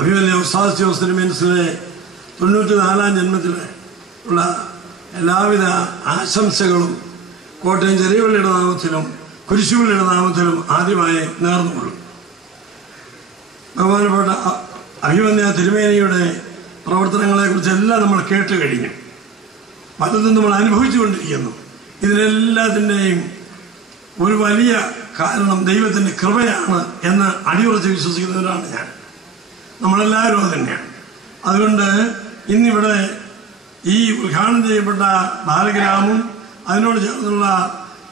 അഭിമന്യ ഒസ്താത്തിയോസ് തിരുമേനിയുടെ 94ാം ജന്മത്തിൽ ഉള്ള എല്ലാവിധ ആശംസകളും കോട്ടയം ചെറിയപള്ളിയുടെ നാമത്തിലും കുരിശുപള്ളിയുടെ നാമത്തിലും ആദ്യമായി നേർന്നുകൊള്ളും. ബഹുമാനപ്പെട്ട അഭിമന്യ തിരുമേനിയുടെ പ്രവർത്തനങ്ങളെക്കുറിച്ചെല്ലാം നമ്മൾ കേട്ട് കഴിഞ്ഞു. പലതും നമ്മൾ അനുഭവിച്ചുകൊണ്ടിരിക്കുന്നു. ഇതിനെല്ലാത്തിൻ്റെയും ഒരു വലിയ കാരണം ദൈവത്തിൻ്റെ കൃപയാണ് എന്ന് അടിയുറച്ച് വിശ്വസിക്കുന്നവരാണ് ഞാൻ. നമ്മളെല്ലാവരും അത് തന്നെയാണ്. അതുകൊണ്ട് ഇന്നിവിടെ ഈ ഉദ്ഘാടനം ചെയ്യപ്പെട്ട ബാലഗ്രാമവും അതിനോട് ചേർന്നുള്ള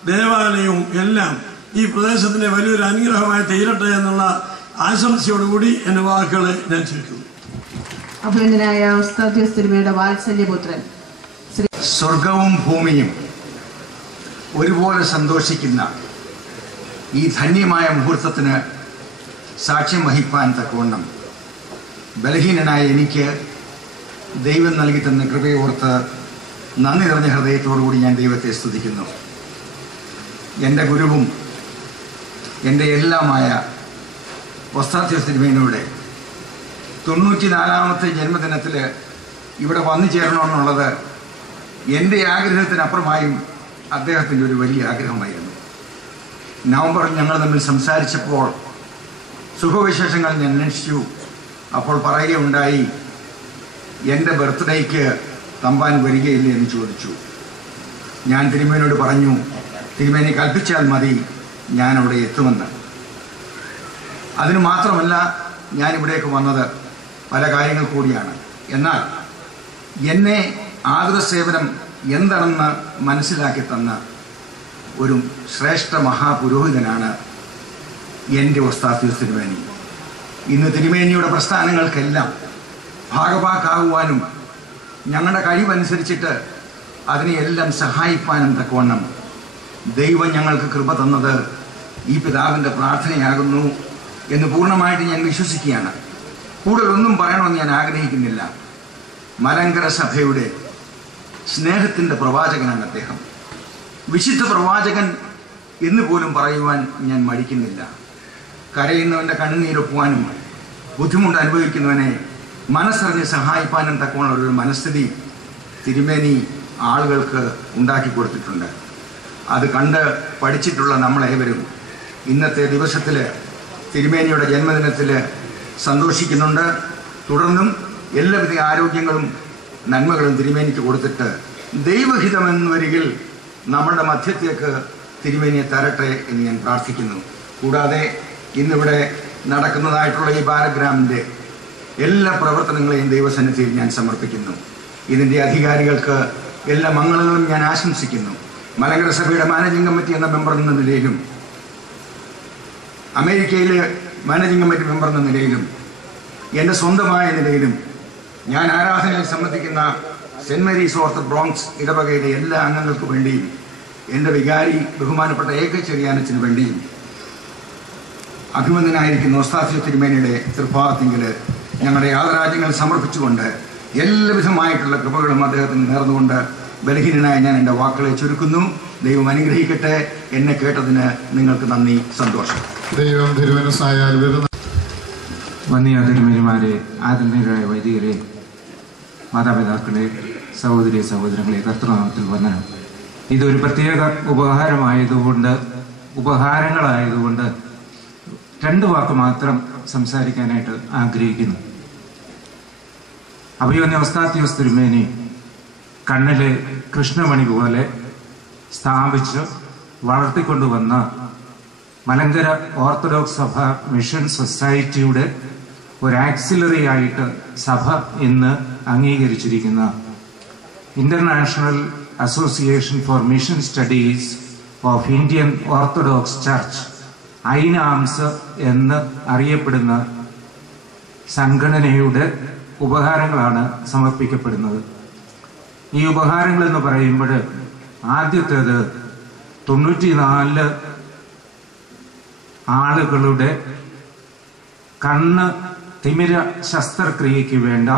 ദേവാലയവും എല്ലാം ഈ പ്രദേശത്തിന്റെ വലിയൊരു അനുഗ്രഹമായി തീരട്ടെ എന്നുള്ള ആശംസയോടുകൂടി എൻ്റെ വാക്കുകളെ ഞാൻ ചുരുക്കുന്നു. അഭിനന്ദനായ ഉസ്താദ് തിരുമേനിയുടെ വാത്സല്യപുത്രൻ സ്വർഗവും ഭൂമിയും ഒരുപോലെ സന്തോഷിക്കുന്ന ഈ ധന്യമായ മുഹൂർത്തത്തിന് സാക്ഷ്യം വഹിപ്പാൻ തക്കവണ്ണം ബലഹീനനായ എനിക്ക് ദൈവം നൽകി തന്ന കൃപയോർത്ത് നന്ദി നിറഞ്ഞ ഹൃദയത്തോടുകൂടി ഞാൻ ദൈവത്തെ സ്തുതിക്കുന്നു. എൻ്റെ ഗുരുവും എൻ്റെ എല്ലാമായ ഉസ്താദ് തിരുമേനിയുടെ 94ാമത്തെ ജന്മദിനത്തിൽ ഇവിടെ വന്നു ചേരണമെന്നുള്ളത് എൻ്റെ ആഗ്രഹത്തിനപ്പുറമായും അദ്ദേഹത്തിൻ്റെ ഒരു വലിയ ആഗ്രഹമായിരുന്നു. നവംബറിൽ ഞങ്ങൾ തമ്മിൽ സംസാരിച്ചപ്പോൾ സുഖവിശേഷങ്ങൾ ഞാൻ അന്വേഷിച്ചു. അപ്പോൾ പറയുകയുണ്ടായി, എൻ്റെ ബർത്ത്ഡേക്ക് തമ്പാൻ വരികയില്ലേ എന്ന് ചോദിച്ചു. ഞാൻ തിരുമേനിയോട് പറഞ്ഞു, തിരുമേനി കൽപ്പിച്ചാൽ മതി, ഞാൻ അവിടെ എത്തുമെന്ന്. അതിന് മാത്രമല്ല, ഞാനിവിടേക്ക് വന്നത് പല കാര്യങ്ങൾ കൂടിയാണ്. എന്നാൽ എന്നെ ആതുരസേവനം എന്താണെന്ന് മനസ്സിലാക്കി തന്ന ഒരു ശ്രേഷ്ഠ മഹാപുരോഹിതനാണ് എൻ്റെ ഉസ്താദ് തിരുമേനി. ഇന്ന് തിരുമേനിയുടെ പ്രസ്ഥാനങ്ങൾക്കെല്ലാം ഭാഗഭാക്കാകുവാനും ഞങ്ങളുടെ കഴിവനുസരിച്ചിട്ട് അതിനെയെല്ലാം സഹായിപ്പാനും തക്കവണ്ണം ദൈവം ഞങ്ങൾക്ക് കൃപ തന്നത് ഈ പിതാവിൻ്റെ പ്രാർത്ഥനയാകുന്നു എന്ന് പൂർണ്ണമായിട്ട് ഞാൻ വിശ്വസിക്കുകയാണ്. കൂടുതലൊന്നും പറയണമെന്ന് ഞാൻ ആഗ്രഹിക്കുന്നില്ല. മലങ്കര സഭയുടെ സ്നേഹത്തിൻ്റെ പ്രവാചകനാണ് അദ്ദേഹം. വിശുദ്ധ പ്രവാചകൻ എന്ന് പോലും പറയുവാൻ ഞാൻ മടിക്കുന്നില്ല. കരയുന്നവൻ്റെ കണ്ണുനീരൊപ്പുവാനും ബുദ്ധിമുട്ട് അനുഭവിക്കുന്നവനെ മനസ്സറിഞ്ഞ് സഹായിപ്പാനും തക്കമുള്ള ഒരു മനസ്ഥിതി തിരുമേനി ആളുകൾക്ക് ഉണ്ടാക്കി കൊടുത്തിട്ടുണ്ട്. അത് കണ്ട് പഠിച്ചിട്ടുള്ള നമ്മളേവരും ഇന്നത്തെ ദിവസത്തിൽ തിരുമേനിയുടെ ജന്മദിനത്തിൽ സന്തോഷിക്കുന്നുണ്ട്. തുടർന്നും എല്ലാവിധ ആരോഗ്യങ്ങളും നന്മകളും തിരുമേനിക്ക് കൊടുത്തിട്ട് ദൈവഹിതമെന്ന് വരികിൽ നമ്മുടെ മധ്യത്തേക്ക് തിരുമേനിയെ തരട്ടെ എന്ന് ഞാൻ പ്രാർത്ഥിക്കുന്നു. കൂടാതെ ഇന്നിവിടെ നടക്കുന്നതായിട്ടുള്ള ഈ ബാലഗ്രാമിൻ്റെ എല്ലാ പ്രവർത്തനങ്ങളെയും ദൈവസന്നിധിയിൽ ഞാൻ സമർപ്പിക്കുന്നു. ഇതിൻ്റെ അധികാരികൾക്ക് എല്ലാ മംഗളങ്ങളും ഞാൻ ആശംസിക്കുന്നു. മലങ്കര സഭയുടെ മാനേജിംഗ് കമ്മിറ്റി എന്ന മെമ്പർ എന്ന നിലയിലും അമേരിക്കയിലെ മാനേജിംഗ് കമ്മിറ്റി മെമ്പർ എന്ന നിലയിലും എൻ്റെ സ്വന്തമായ നിലയിലും ഞാൻ ആരാധനയിൽ സംബന്ധിക്കുന്ന സെൻറ് മേരീസ് ഓർത്ത് ബ്രോങ്സ് ഇടവകയിലെ എല്ലാ അംഗങ്ങൾക്ക് വേണ്ടിയും എൻ്റെ വികാരി ബഹുമാനപ്പെട്ട AK ചെറിയാനച്ചന് വേണ്ടിയും അഭിമന്യനായിരിക്കുന്ന ഉസ്താദ് തിരുമേനിയുടെ തൃപ്പാദത്തിങ്കിൽ ഞങ്ങളുടെ ആദരാജ്യങ്ങൾ സമർപ്പിച്ചുകൊണ്ട് എല്ലാവിധമായിട്ടുള്ള കൃപകളും അദ്ദേഹത്തിന് നേർന്നുകൊണ്ട് ബലഹീനനായ ഞാൻ എൻ്റെ വാക്കുകളെ ചുരുക്കുന്നു. ദൈവം അനുഗ്രഹിക്കട്ടെ. എന്നെ കേട്ടതിന് നിങ്ങൾക്ക് നന്ദി, സന്തോഷം. ദൈവം തിരുമനസ്സായാൽ വന്യ തിരുമേനിമാരെ, ആദരണീയരായ വൈദികരെ, മാതാപിതാക്കളെ, സഹോദരി സഹോദരങ്ങളെ, കർത്തൃനാമത്തിൽ വന്ദനം. ഇതൊരു പ്രത്യേക ഉപഹാരങ്ങളായതുകൊണ്ട് 2 വാക്ക് മാത്രം സംസാരിക്കാനായിട്ട് ആഗ്രഹിക്കുന്നു. അഭിമന്യ ഉസ്താദ് തിരുമേനി കണ്ണിലെ കൃഷ്ണമണി പോലെ സ്ഥാപിച്ച് വളർത്തിക്കൊണ്ടുവന്ന മലങ്കര ഓർത്തഡോക്സ് സഭ മിഷൻ സൊസൈറ്റിയുടെ ഒരു ആക്സിലറി ആയിട്ട് സഭ ഇന്ന് അംഗീകരിച്ചിരിക്കുന്ന International Association for Mission Studies of Indian Orthodox Church IAMS എന്ന് അറിയപ്പെടുന്ന സംഘടനയുടെ ഉപഹാരങ്ങളാണ് സമർപ്പിക്കപ്പെടുന്നത്. ഈ ഉപഹാരങ്ങൾ എന്ന് പറയുമ്പോൾ ആദ്യത്തേത് 94 ആളുകളുടെ കണ്ണ് തിമിര ശസ്ത്രക്രിയയ്ക്ക് വേണ്ട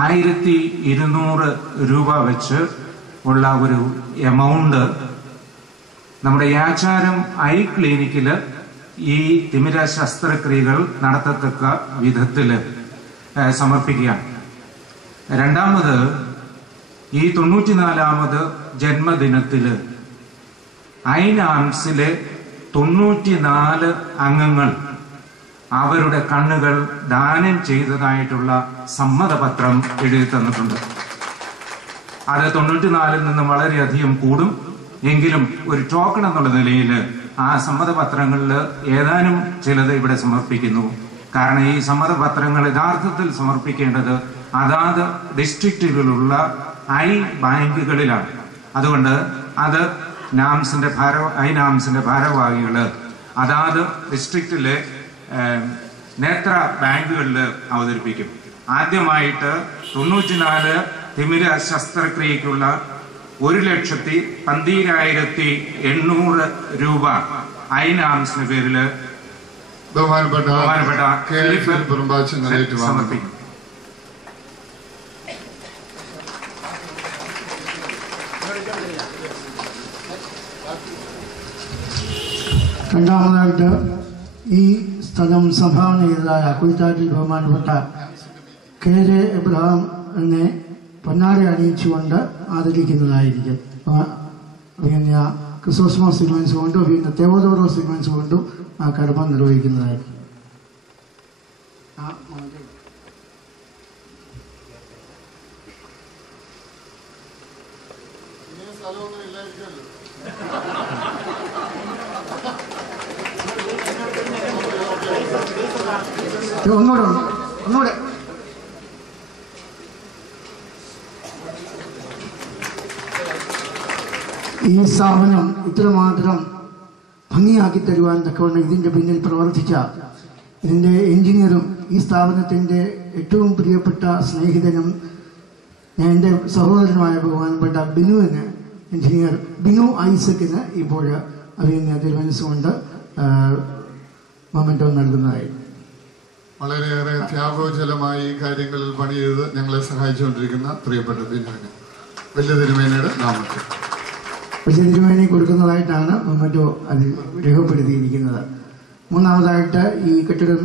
1200 രൂപ വെച്ച് ഉള്ള ഒരു എമൗണ്ട് നമ്മുടെ യാചാരം ഐ ക്ലിനിക്കിൽ ഈ തിമിര ശസ്ത്രക്രിയകൾ നടത്തത്തക്ക വിധത്തിൽ സമർപ്പിക്കുകയാണ്. രണ്ടാമത്, ഈ 94ാമത് ജന്മദിനത്തിൽ ഐനാംസിലെ 94 അംഗങ്ങൾ അവരുടെ കണ്ണുകൾ ദാനം ചെയ്തതായിട്ടുള്ള സമ്മതപത്രം എഴുതി തന്നിട്ടുണ്ട്. അത് 94 നിന്നും വളരെയധികം കൂടും. എങ്കിലും ഒരു ടോക്കൺ എന്നുള്ള നിലയിൽ ആ സമ്മതപത്രങ്ങളിൽ ഏതാനും ചിലത് ഇവിടെ സമർപ്പിക്കുന്നു. കാരണം ഈ സമ്മതപത്രങ്ങൾ യഥാർത്ഥത്തിൽ സമർപ്പിക്കേണ്ടത് അതാത് ഡിസ്ട്രിക്റ്റുകളിലുള്ള ബാങ്കുകളിലാണ്. അതുകൊണ്ട് അത് നാംസിന്റെ ഭാരവാഹികൾ അതാത് ഡിസ്ട്രിക്റ്റിലെ നേത്ര ബാങ്കുകളിൽ അവതരിപ്പിക്കും. ആദ്യമായിട്ട് 94 തിമിര ശസ്ത്രക്രിയയ്ക്കുള്ള 1,12,800 രൂപ ഐനാംസിന് പേരിൽ ബഹുമാനപ്പെട്ട സമർപ്പിക്കും. രണ്ടാമതായിട്ട് ഈ സ്ഥലം സംഭാവന ചെയ്തതായ കുഴിത്താറ്റിൽ ബഹുമാനപ്പെട്ട KJ എബ്രഹാമിനെ പൊന്നാട അണിയിച്ചുകൊണ്ട് ആദരിക്കുന്നതായിരിക്കും. പിന്നെ ക്രിസോസ്റ്റമോസ് തിരുമേനി കൊണ്ടും പിന്നെ തെവോദോറോസ് തിരുമേനി കൊണ്ടും ആ കടമ നിർവഹിക്കുന്നതായിരിക്കും. ഒന്നുകൂടെ ഈ സ്ഥാപനം ഇത്രമാത്രം ഭംഗിയാക്കി തരുവാൻ തക്കവണ്ണം ഇതിന്റെ പിന്നിൽ പ്രവർത്തിച്ച ഇതിന്റെ എഞ്ചിനീയറും ഈ സ്ഥാപനത്തിന്റെ ഏറ്റവും പ്രിയപ്പെട്ട സ്നേഹിതനും ഞാൻ എൻ്റെ സഹോദരനുമായ ബഹുമാനപ്പെട്ട ബിനുവിന്, എഞ്ചിനീയർ ബിനു ഐസക്കിന് ഇപ്പോൾ അഭിനന്ദനത്തിൽ മനസ്സുകൊണ്ട് മൊമെന്റോ നൽകുന്നതായി. വളരെയേറെ ത്യാഗോജലമായി ഈ കാര്യങ്ങളിൽ പണി ചെയ്ത് ഞങ്ങളെ സഹായിച്ചുകൊണ്ടിരിക്കുന്ന പ്രിയപ്പെട്ട ബിനുവിന് വലിയ തിരുമേനിയുടെ നാമത്തിൽ വലിയ തിരുമേനി കൊടുക്കുന്നതായിട്ടാണ് മൊമെന്റോ അതിൽ രേഖപ്പെടുത്തിയിരിക്കുന്നത്. മൂന്നാമതായിട്ട് ഈ കെട്ടിടം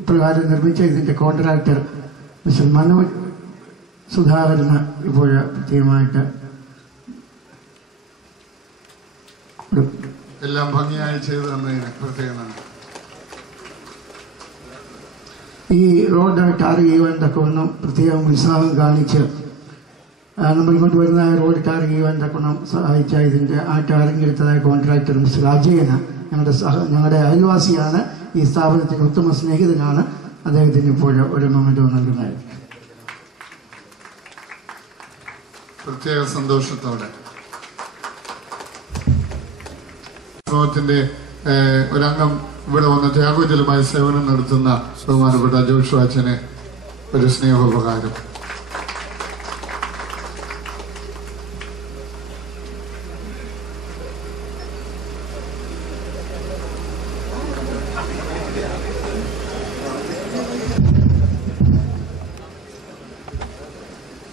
ഇപ്രകാരം നിർമ്മിച്ച ഇതിന്റെ കോൺട്രാക്ടർ മിസ്റ്റർ മനോജ് സുധാകരന് ഇപ്പോൾ പ്രത്യേകമായിട്ട് എല്ലാം ഭംഗിയായി ചെയ്തു തന്നതിന് പ്രത്യേകം നന്ദി. ഈ റോഡ് ടാർ ചെയ്യുവാൻ തക്കവണ്ണം പ്രത്യേകം ഉത്സാഹം കാണിച്ച് നമ്മൾ ഇങ്ങോട്ട് വരുന്ന റോഡ് ടാർ ചെയ്യുവാൻ തക്കവണ്ണം സഹായിച്ച ഇതിന്റെ ആ ടാറിംഗ് എടുത്തതായ കോൺട്രാക്ടർ മിസ്റ്റർ അജയന് ഞങ്ങളുടെ അയൽവാസിയാണ്, ഈ സ്ഥാപനത്തിന്റെ ഉത്തമ സ്നേഹിതനാണ്. അദ്ദേഹത്തിന് ഇപ്പോൾ ഒരു മൊമെന്റോ നൽകുന്നതായിരിക്കും. പ്രത്യേക സന്തോഷത്തോടെ ത്തിന്റെ ഒരംഗം ഇവിടെ വന്ന് ത്യാഗോജലമായ സേവനം നടത്തുന്ന ബഹുമാനപ്പെട്ട ജോഷു അച്ഛന് ഒരു സ്നേഹോപകാരം.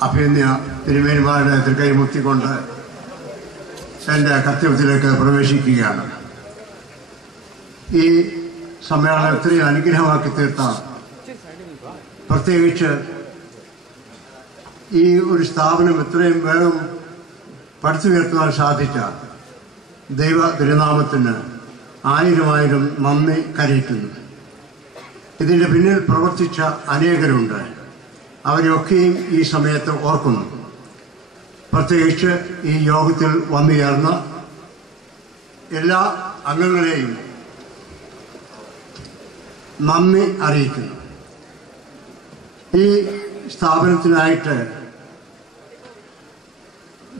അഭിനന്ദ തിരുമേനിമാരുടെ തൃക്കൈമുത്തിക്കൊണ്ട് എൻ്റെ കർത്തവ്യത്തിലേക്ക് പ്രവേശിക്കുകയാണ്. ഈ സമ്മേളനം ഇത്രയും അനുഗ്രഹമാക്കി തീർത്ത, പ്രത്യേകിച്ച് ഈ ഒരു സ്ഥാപനം ഇത്രയും വേഗം പടുത്തുയർത്തുവാൻ സാധിച്ച ദൈവ തിരുനാമത്തിന് 1000 നന്ദി കരയിക്കുന്നു. ഇതിൻ്റെ പിന്നിൽ പ്രവർത്തിച്ച അനേകരുണ്ട്. അവരെയൊക്കെയും ഈ സമയത്ത് ഓർക്കുന്നു. പ്രത്യേകിച്ച് ഈ യോഗത്തിൽ വന്നു ചേർന്ന എല്ലാ അംഗങ്ങളെയും നന്ദി അറിയിക്കുന്നു. ഈ സ്ഥാപനത്തിനായിട്ട്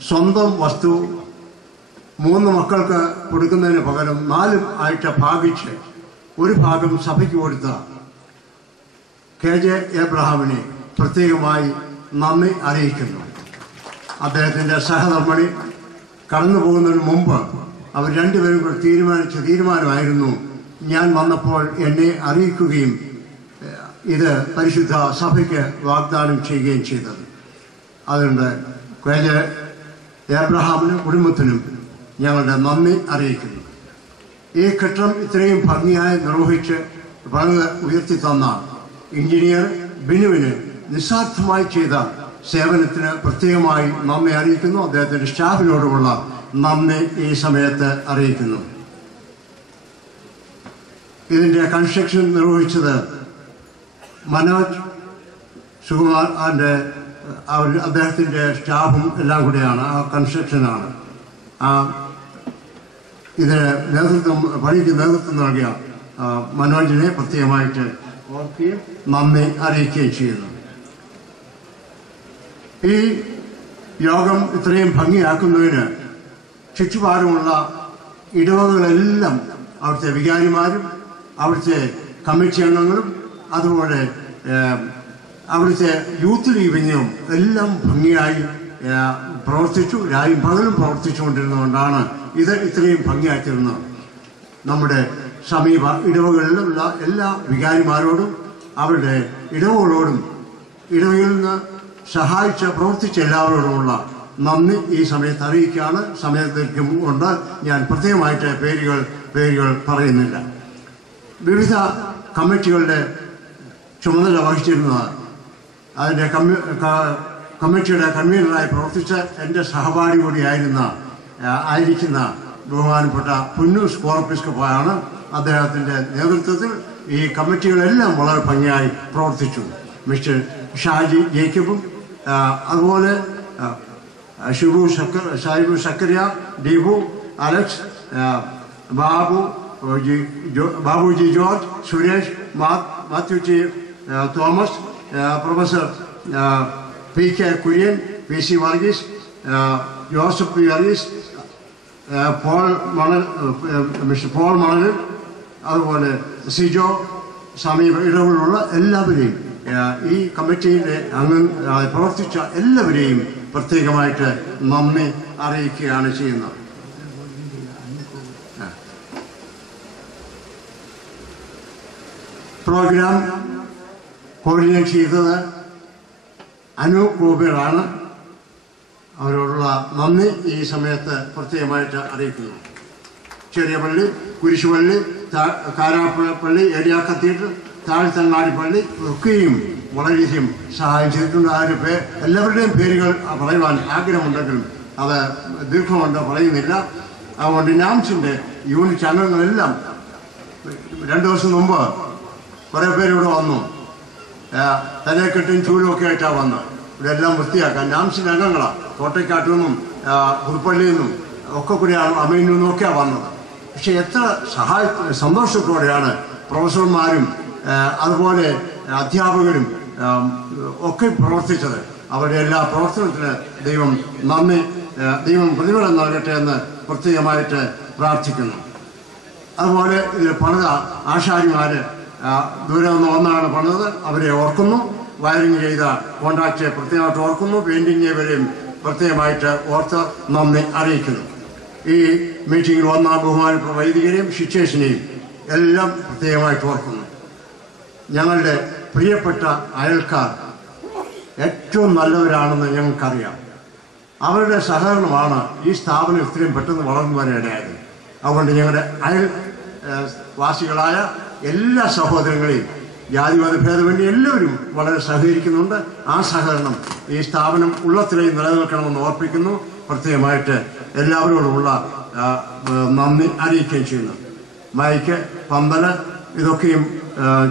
സ്വന്തം വസ്തു 3 മക്കൾക്ക് കൊടുക്കുന്നതിന് പകരം 4 ആയിട്ട് ഭാഗിച്ച് ഒരു ഭാഗം സഭയ്ക്ക് കൊടുത്ത KJ എബ്രഹാമിനെ പ്രത്യേകമായി നന്ദി അറിയിക്കുന്നു. അദ്ദേഹത്തിൻ്റെ സഹധർമ്മിണി കടന്നു പോകുന്നതിന് മുമ്പ് അവർ രണ്ടുപേരും കൂടെ തീരുമാനിച്ച തീരുമാനമായിരുന്നു ഞാൻ വന്നപ്പോൾ എന്നെ അറിയിക്കുകയും ഇത് പരിശുദ്ധ സഭയ്ക്ക് വാഗ്ദാനം ചെയ്യുകയും ചെയ്തത്. അതുകൊണ്ട് KJ എബ്രഹാമിനും കുടുംബത്തിനും ഞങ്ങളുടെ നന്ദി അറിയിക്കുന്നു. ഈ കെട്ടിടം ഇത്രയും ഭംഗിയായി നിർവഹിച്ച് പണിത് ഉയർത്തി തന്ന എഞ്ചിനീയർ ബിനുവിന് നിസ്വാർത്ഥമായി ചെയ്ത സേവനത്തിന് പ്രത്യേകമായി നന്ദി അറിയിക്കുന്നു. അദ്ദേഹത്തിൻ്റെ സ്റ്റാഫിനോടുമുള്ള നന്ദി ഈ സമയത്ത് അറിയിക്കുന്നു. ഇതിൻ്റെ കൺസ്ട്രക്ഷൻ നിർവഹിച്ചത് മനോജ് സുകുമാർ അദ്ദേഹത്തിൻ്റെ സ്റ്റാഫും എല്ലാം കൂടെയാണ്. ആ കൺസ്ട്രക്ഷനാണ്. ഇതിന് പണിക്ക് നേതൃത്വം നൽകിയ മനോജിനെ പ്രത്യേകമായിട്ട് ഓർക്കുകയും നന്ദി അറിയിക്കുകയും ചെയ്യുന്നു. ഈ യോഗം ഇത്രയും ഭംഗിയാക്കുന്നതിന് ചുറ്റുപാടുമുള്ള ഇടവകളെല്ലാം അവിടുത്തെ വികാരിമാരും അവിടുത്തെ കമ്മിറ്റി അംഗങ്ങളും അതുപോലെ അവിടുത്തെ യൂത്ത് ലീഗിങ്ങും എല്ലാം ഭംഗിയായി പ്രവർത്തിച്ചു. രായും പകലും പ്രവർത്തിച്ചുകൊണ്ടിരുന്നതുകൊണ്ടാണ് ഇത് ഇത്രയും ഭംഗിയാക്കിയിരുന്നത്. നമ്മുടെ സമീപ ഇടവകളിലുള്ള എല്ലാ വികാരിമാരോടും അവരുടെ ഇടവകളോടും ഇടവകളിൽ നിന്ന് സഹായിച്ച് പ്രവർത്തിച്ച എല്ലാവരോടുമുള്ള നന്ദി ഈ സമയത്ത് അറിയിക്കുകയാണ്. സമയത്തേക്കും കൊണ്ട് ഞാൻ പ്രത്യേകമായിട്ട് പേരുകൾ പറയുന്നില്ല. വിവിധ കമ്മിറ്റികളുടെ ചുമതല വഹിച്ചിരുന്നത് അതിൻ്റെ കമ്മിറ്റിയുടെ കൺവീനറായി പ്രവർത്തിച്ച എൻ്റെ സഹപാഠി ആയിരിക്കുന്ന ബഹുമാനപ്പെട്ട പുന്നൂസ് കോർപ്പിസ്കോപ്പാണ്. അദ്ദേഹത്തിൻ്റെ നേതൃത്വത്തിൽ ഈ കമ്മിറ്റികളെല്ലാം വളരെ ഭംഗിയായി പ്രവർത്തിച്ചു. മിസ്റ്റർ ഷാജി ജേക്കബും അതുപോലെ Shaibu Zachariah, Deepu, Alex, Babuji George, Suresh, Mathew G Thomas, professor P K Kurian, P C Varghese, Joseph P Varghese, mister Paul Manal, അതുപോലെ സിജോ, സമീപ ഇടവുകളുള്ള എല്ലാവരെയും ഈ കമ്മിറ്റിയിലെ പ്രവർത്തിച്ച എല്ലാവരെയും പ്രത്യേകമായിട്ട് നന്ദി അറിയിക്കുകയാണ് ചെയ്യുന്നത്. പ്രോഗ്രാം കോർഡിനേറ്റ് ചെയ്തത് അനു ഗോപികളാണ്. അവരോടുള്ള നന്ദി ഈ സമയത്ത് പ്രത്യേകമായിട്ട് അറിയിക്കുന്നു. ചെറിയ പള്ളി, കുരിശുപള്ളി, കാരാപ്പള്ളി, ഏരിയ കത്തീഡ്രൽ, താഴ്ത്തങ്ങാടി പള്ളി ഒക്കെയും വളരെയധികം സഹായം ചെയ്തിട്ടുണ്ട്. എല്ലാവരുടെയും പേരുകൾ പറയുവാൻ ആഗ്രഹമുണ്ടെങ്കിലും അത് ദീർഘമുണ്ട് പറയുന്നില്ല. അതുകൊണ്ട് നാംസിൻ്റെ യൂണിറ്റ് അംഗങ്ങളെല്ലാം 2 ദിവസം മുമ്പ് കുറേ പേരിവിടെ വന്നു. തലക്കെട്ടും ചൂലും ഒക്കെ ആയിട്ടാണ് വന്നത്. ഇവിടെ എല്ലാം വൃത്തിയാക്കാൻ നാംസിൻ്റെ അംഗങ്ങളാണ്. കോട്ടയ്ക്കാട്ടിൽ നിന്നും പുതുപ്പള്ളിയിൽ നിന്നും ഒക്കെ കൂടിയാണ്, അമീനിൽ നിന്നും ഒക്കെയാണ് വന്നത്. പക്ഷെ എത്ര സന്തോഷത്തോടെയാണ് പ്രൊഫസർമാരും അതുപോലെ അധ്യാപകരും ഒക്കെ പ്രവർത്തിച്ചത്. അവരുടെ എല്ലാ പ്രവർത്തനത്തിന് ദൈവം പ്രതിഫലം നൽകട്ടെ എന്ന് പ്രത്യേകമായിട്ട് പ്രാർത്ഥിക്കുന്നു. അതുപോലെ ഇതിൽ പണിത ആശാരിമാർ ദൂരെ നിന്ന് വന്നാണ് പണിത്, അവരെ ഓർക്കുന്നു. വയറിങ് ചെയ്ത കോൺട്രാക്ടറെ പ്രത്യേകമായിട്ട് ഓർക്കുന്നു. പെയിൻറ്റിങ് ചെയ്തവരെയും പ്രത്യേകമായിട്ട് ഓർത്ത് നന്ദി അറിയിക്കുന്നു. ഈ മീറ്റിങ്ങിൽ വന്ന ബഹുമാനപ്പെട്ട വൈദികരെയും ശിക്ഷേഷനെയും എല്ലാം പ്രത്യേകമായിട്ട് ഓർക്കുന്നു. ഞങ്ങളുടെ പ്രിയപ്പെട്ട അയൽക്കാർ ഏറ്റവും നല്ലവരാണെന്ന് ഞങ്ങൾക്കറിയാം. അവരുടെ സഹകരണമാണ് ഈ സ്ഥാപനം ഇത്രയും പെട്ടെന്ന് വളർന്നു വരാനായത്. അതുകൊണ്ട് ഞങ്ങളുടെ അയൽവാസികളായ എല്ലാ സഹോദരങ്ങളെയും ജാതിമത ഭേദമന്യേ എല്ലാവരും വളരെ സഹകരിക്കുന്നുണ്ട്. ആ സഹകരണം ഈ സ്ഥാപനം ഉള്ളത്തിലേക്ക് നിലനിൽക്കണമെന്ന് ഓർപ്പിക്കുന്നു. പ്രത്യേകമായിട്ട് എല്ലാവരോടുമുള്ള നന്ദി അറിയിക്കുകയും ചെയ്യുന്നു. മൈക്ക്, പന്തല് ഇതൊക്കെയും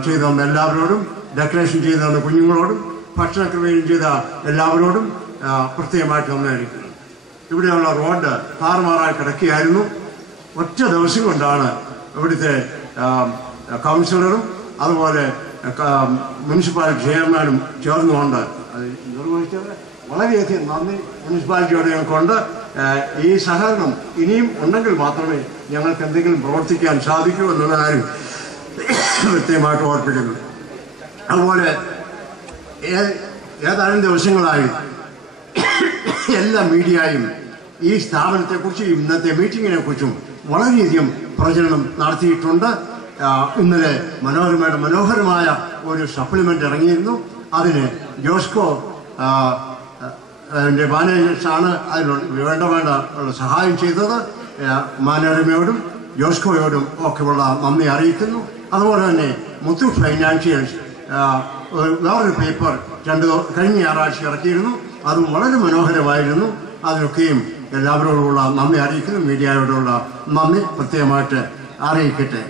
ചെയ്തു തന്ന എല്ലാവരോടും, ഡെക്കറേഷൻ ചെയ്തു തന്ന കുഞ്ഞുങ്ങളോടും, ഭക്ഷണക്രമീകരണം ചെയ്ത എല്ലാവരോടും പ്രത്യേകമായിട്ട് നന്ദി അറിയിക്കുന്നു. ഇവിടെയുള്ള റോഡ് താറുമാറായി കിടക്കുകയായിരുന്നു. ഒറ്റ ദിവസം കൊണ്ടാണ് ഇവിടുത്തെ കൗൺസിലറും അതുപോലെ മുനിസിപ്പാലിറ്റി ചെയർമാനും ചേർന്നുകൊണ്ട് അത് നിർവഹിച്ചത്. വളരെയധികം നന്ദി മുനിസിപ്പാലിറ്റിയോട് ഞങ്ങൾക്കുണ്ട്. ഈ സഹകരണം ഇനിയും ഉണ്ടെങ്കിൽ മാത്രമേ ഞങ്ങൾക്ക് എന്തെങ്കിലും പ്രവർത്തിക്കാൻ സാധിക്കൂ എന്നുള്ള കാര്യം കൃത്യമായിട്ട് ഓർപ്പിക്കുന്നു. അതുപോലെ ഏതാനും ദിവസങ്ങളായി എല്ലാ മീഡിയയും ഈ സ്ഥാപനത്തെക്കുറിച്ചും ഇന്നത്തെ മീറ്റിങ്ങിനെ കുറിച്ചും വളരെയധികം പ്രചരണം നടത്തിയിട്ടുണ്ട്. ഇന്നലെ മനോഹരമായ ഒരു സപ്ലിമെൻ്റ് ഇറങ്ങിയിരുന്നു. അതിന് ജോസ്കോ മാനേജേഴ്സാണ് അതിനുള്ള സഹായം ചെയ്തത്. മനോരമയോടും ജോസ്കോയോടും ഒക്കെയുള്ള നന്ദി അറിയിക്കുന്നു. അതുപോലെ തന്നെ മുത്തൂറ്റ് ഫൈനാൻഷ്യൽസ് വേറൊരു പേപ്പർ കഴിഞ്ഞ ഞായറാഴ്ച ഇറക്കിയിരുന്നു. അതും വളരെ മനോഹരമായിരുന്നു. അതിനൊക്കെയും എല്ലാവരോടുമുള്ള നന്ദി അറിയിക്കുന്നു. മീഡിയയോടുള്ള നന്ദി പ്രത്യേകമായിട്ട് അറിയിക്കട്ടെ.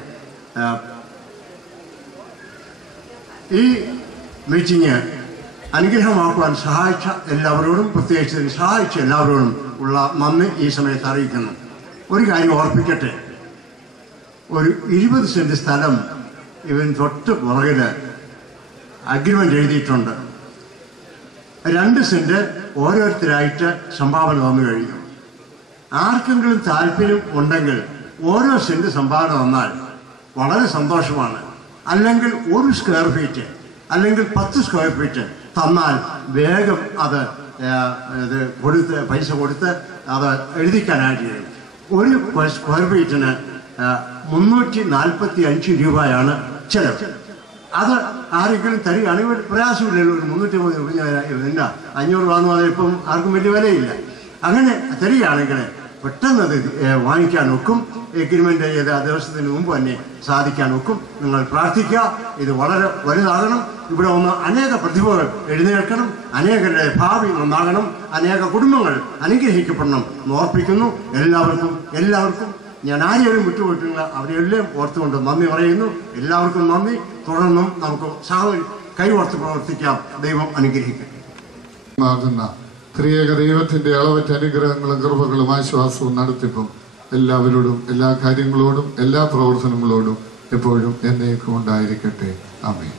ഈ മീറ്റിംഗ് അനുഗ്രഹമാക്കുവാൻ സഹായിച്ച എല്ലാവരോടും, പ്രത്യേകിച്ച് സഹായിച്ച എല്ലാവരോടും ഉള്ള നന്ദി ഈ സമയത്ത് അറിയിക്കുന്നു. ഒരു കാര്യം ഓർപ്പിക്കട്ടെ, ഒരു 20 സെന്റ് സ്ഥലം ഇവൻ തൊട്ട് പുറകിൽ അഗ്രിമെന്റ് എഴുതിയിട്ടുണ്ട്. 2 സെന്റ് ഓരോരുത്തരായിട്ട് സംഭാവന തന്നു കഴിഞ്ഞു. ആർക്കെങ്കിലും താല്പര്യം ഉണ്ടെങ്കിൽ ഓരോ സെന്റ് സംഭാവന തന്നാൽ വളരെ സന്തോഷമാണ്. അല്ലെങ്കിൽ 1 സ്ക്വയർ ഫീറ്റ് അല്ലെങ്കിൽ 10 സ്ക്വയർ ഫീറ്റ് തന്നാൽ വേഗം അത് കൊടുത്ത് പൈസ കൊടുത്ത് അത് എഴുതിക്കാനായിട്ട് കഴിയും. 1 സ്ക്വയർ ഫീറ്റിന് 345 രൂപയാണ് ചെലവ്. അത് ആരെങ്കിലും തരികയാണെങ്കിൽ പ്രയാസമില്ലല്ലോ. ഒരു 350 ഇല്ല, 500 രൂപ എന്ന് പറഞ്ഞാൽ ഇപ്പം ആർക്കും വലിയ വിലയില്ല. അങ്ങനെ തരികയാണെങ്കിൽ പെട്ടെന്ന് അത് വാങ്ങിക്കാൻ ഒക്കും. എഗ്രിമെന്റ് ചെയ്ത് ആ ദിവസത്തിന് മുമ്പ് തന്നെ സാധിക്കാൻ ഒക്കും. നിങ്ങൾ പ്രാർത്ഥിക്കുക, ഇത് വളരെ വലുതാകണം. ഇവിടെ ഒന്ന് അനേക പ്രതിഭകൾ എഴുന്നേൽക്കണം, അനേകരുടെ ഭാവി നന്നാകണം, അനേക കുടുംബങ്ങൾ അനുഗ്രഹിക്കപ്പെടണം എന്ന് ഓർപ്പിക്കുന്നു. എല്ലാവർക്കും ഞാൻ ആരെയും വിട്ടുപോയിട്ടില്ല, അവരെല്ലാം ഓർത്തുകൊണ്ട് നന്ദി പറയുന്നു. എല്ലാവർക്കും നന്ദി. തുടർന്നും നമുക്ക് കൈകോർത്ത് പ്രവർത്തിക്കാം. ദൈവം അനുഗ്രഹിക്കട്ടെ. ത്രിയേക ദൈവത്തിന്റെ അളവറ്റ അനുഗ്രഹങ്ങളും കൃപകളും ആശ്വാസവും നടത്തിപ്പും എല്ലാവരോടും, എല്ലാ കാര്യങ്ങളോടും, എല്ലാ പ്രവർത്തനങ്ങളോടും എപ്പോഴും എന്നേക്കും ഉണ്ടായിരിക്കട്ടെ. ആമേൻ.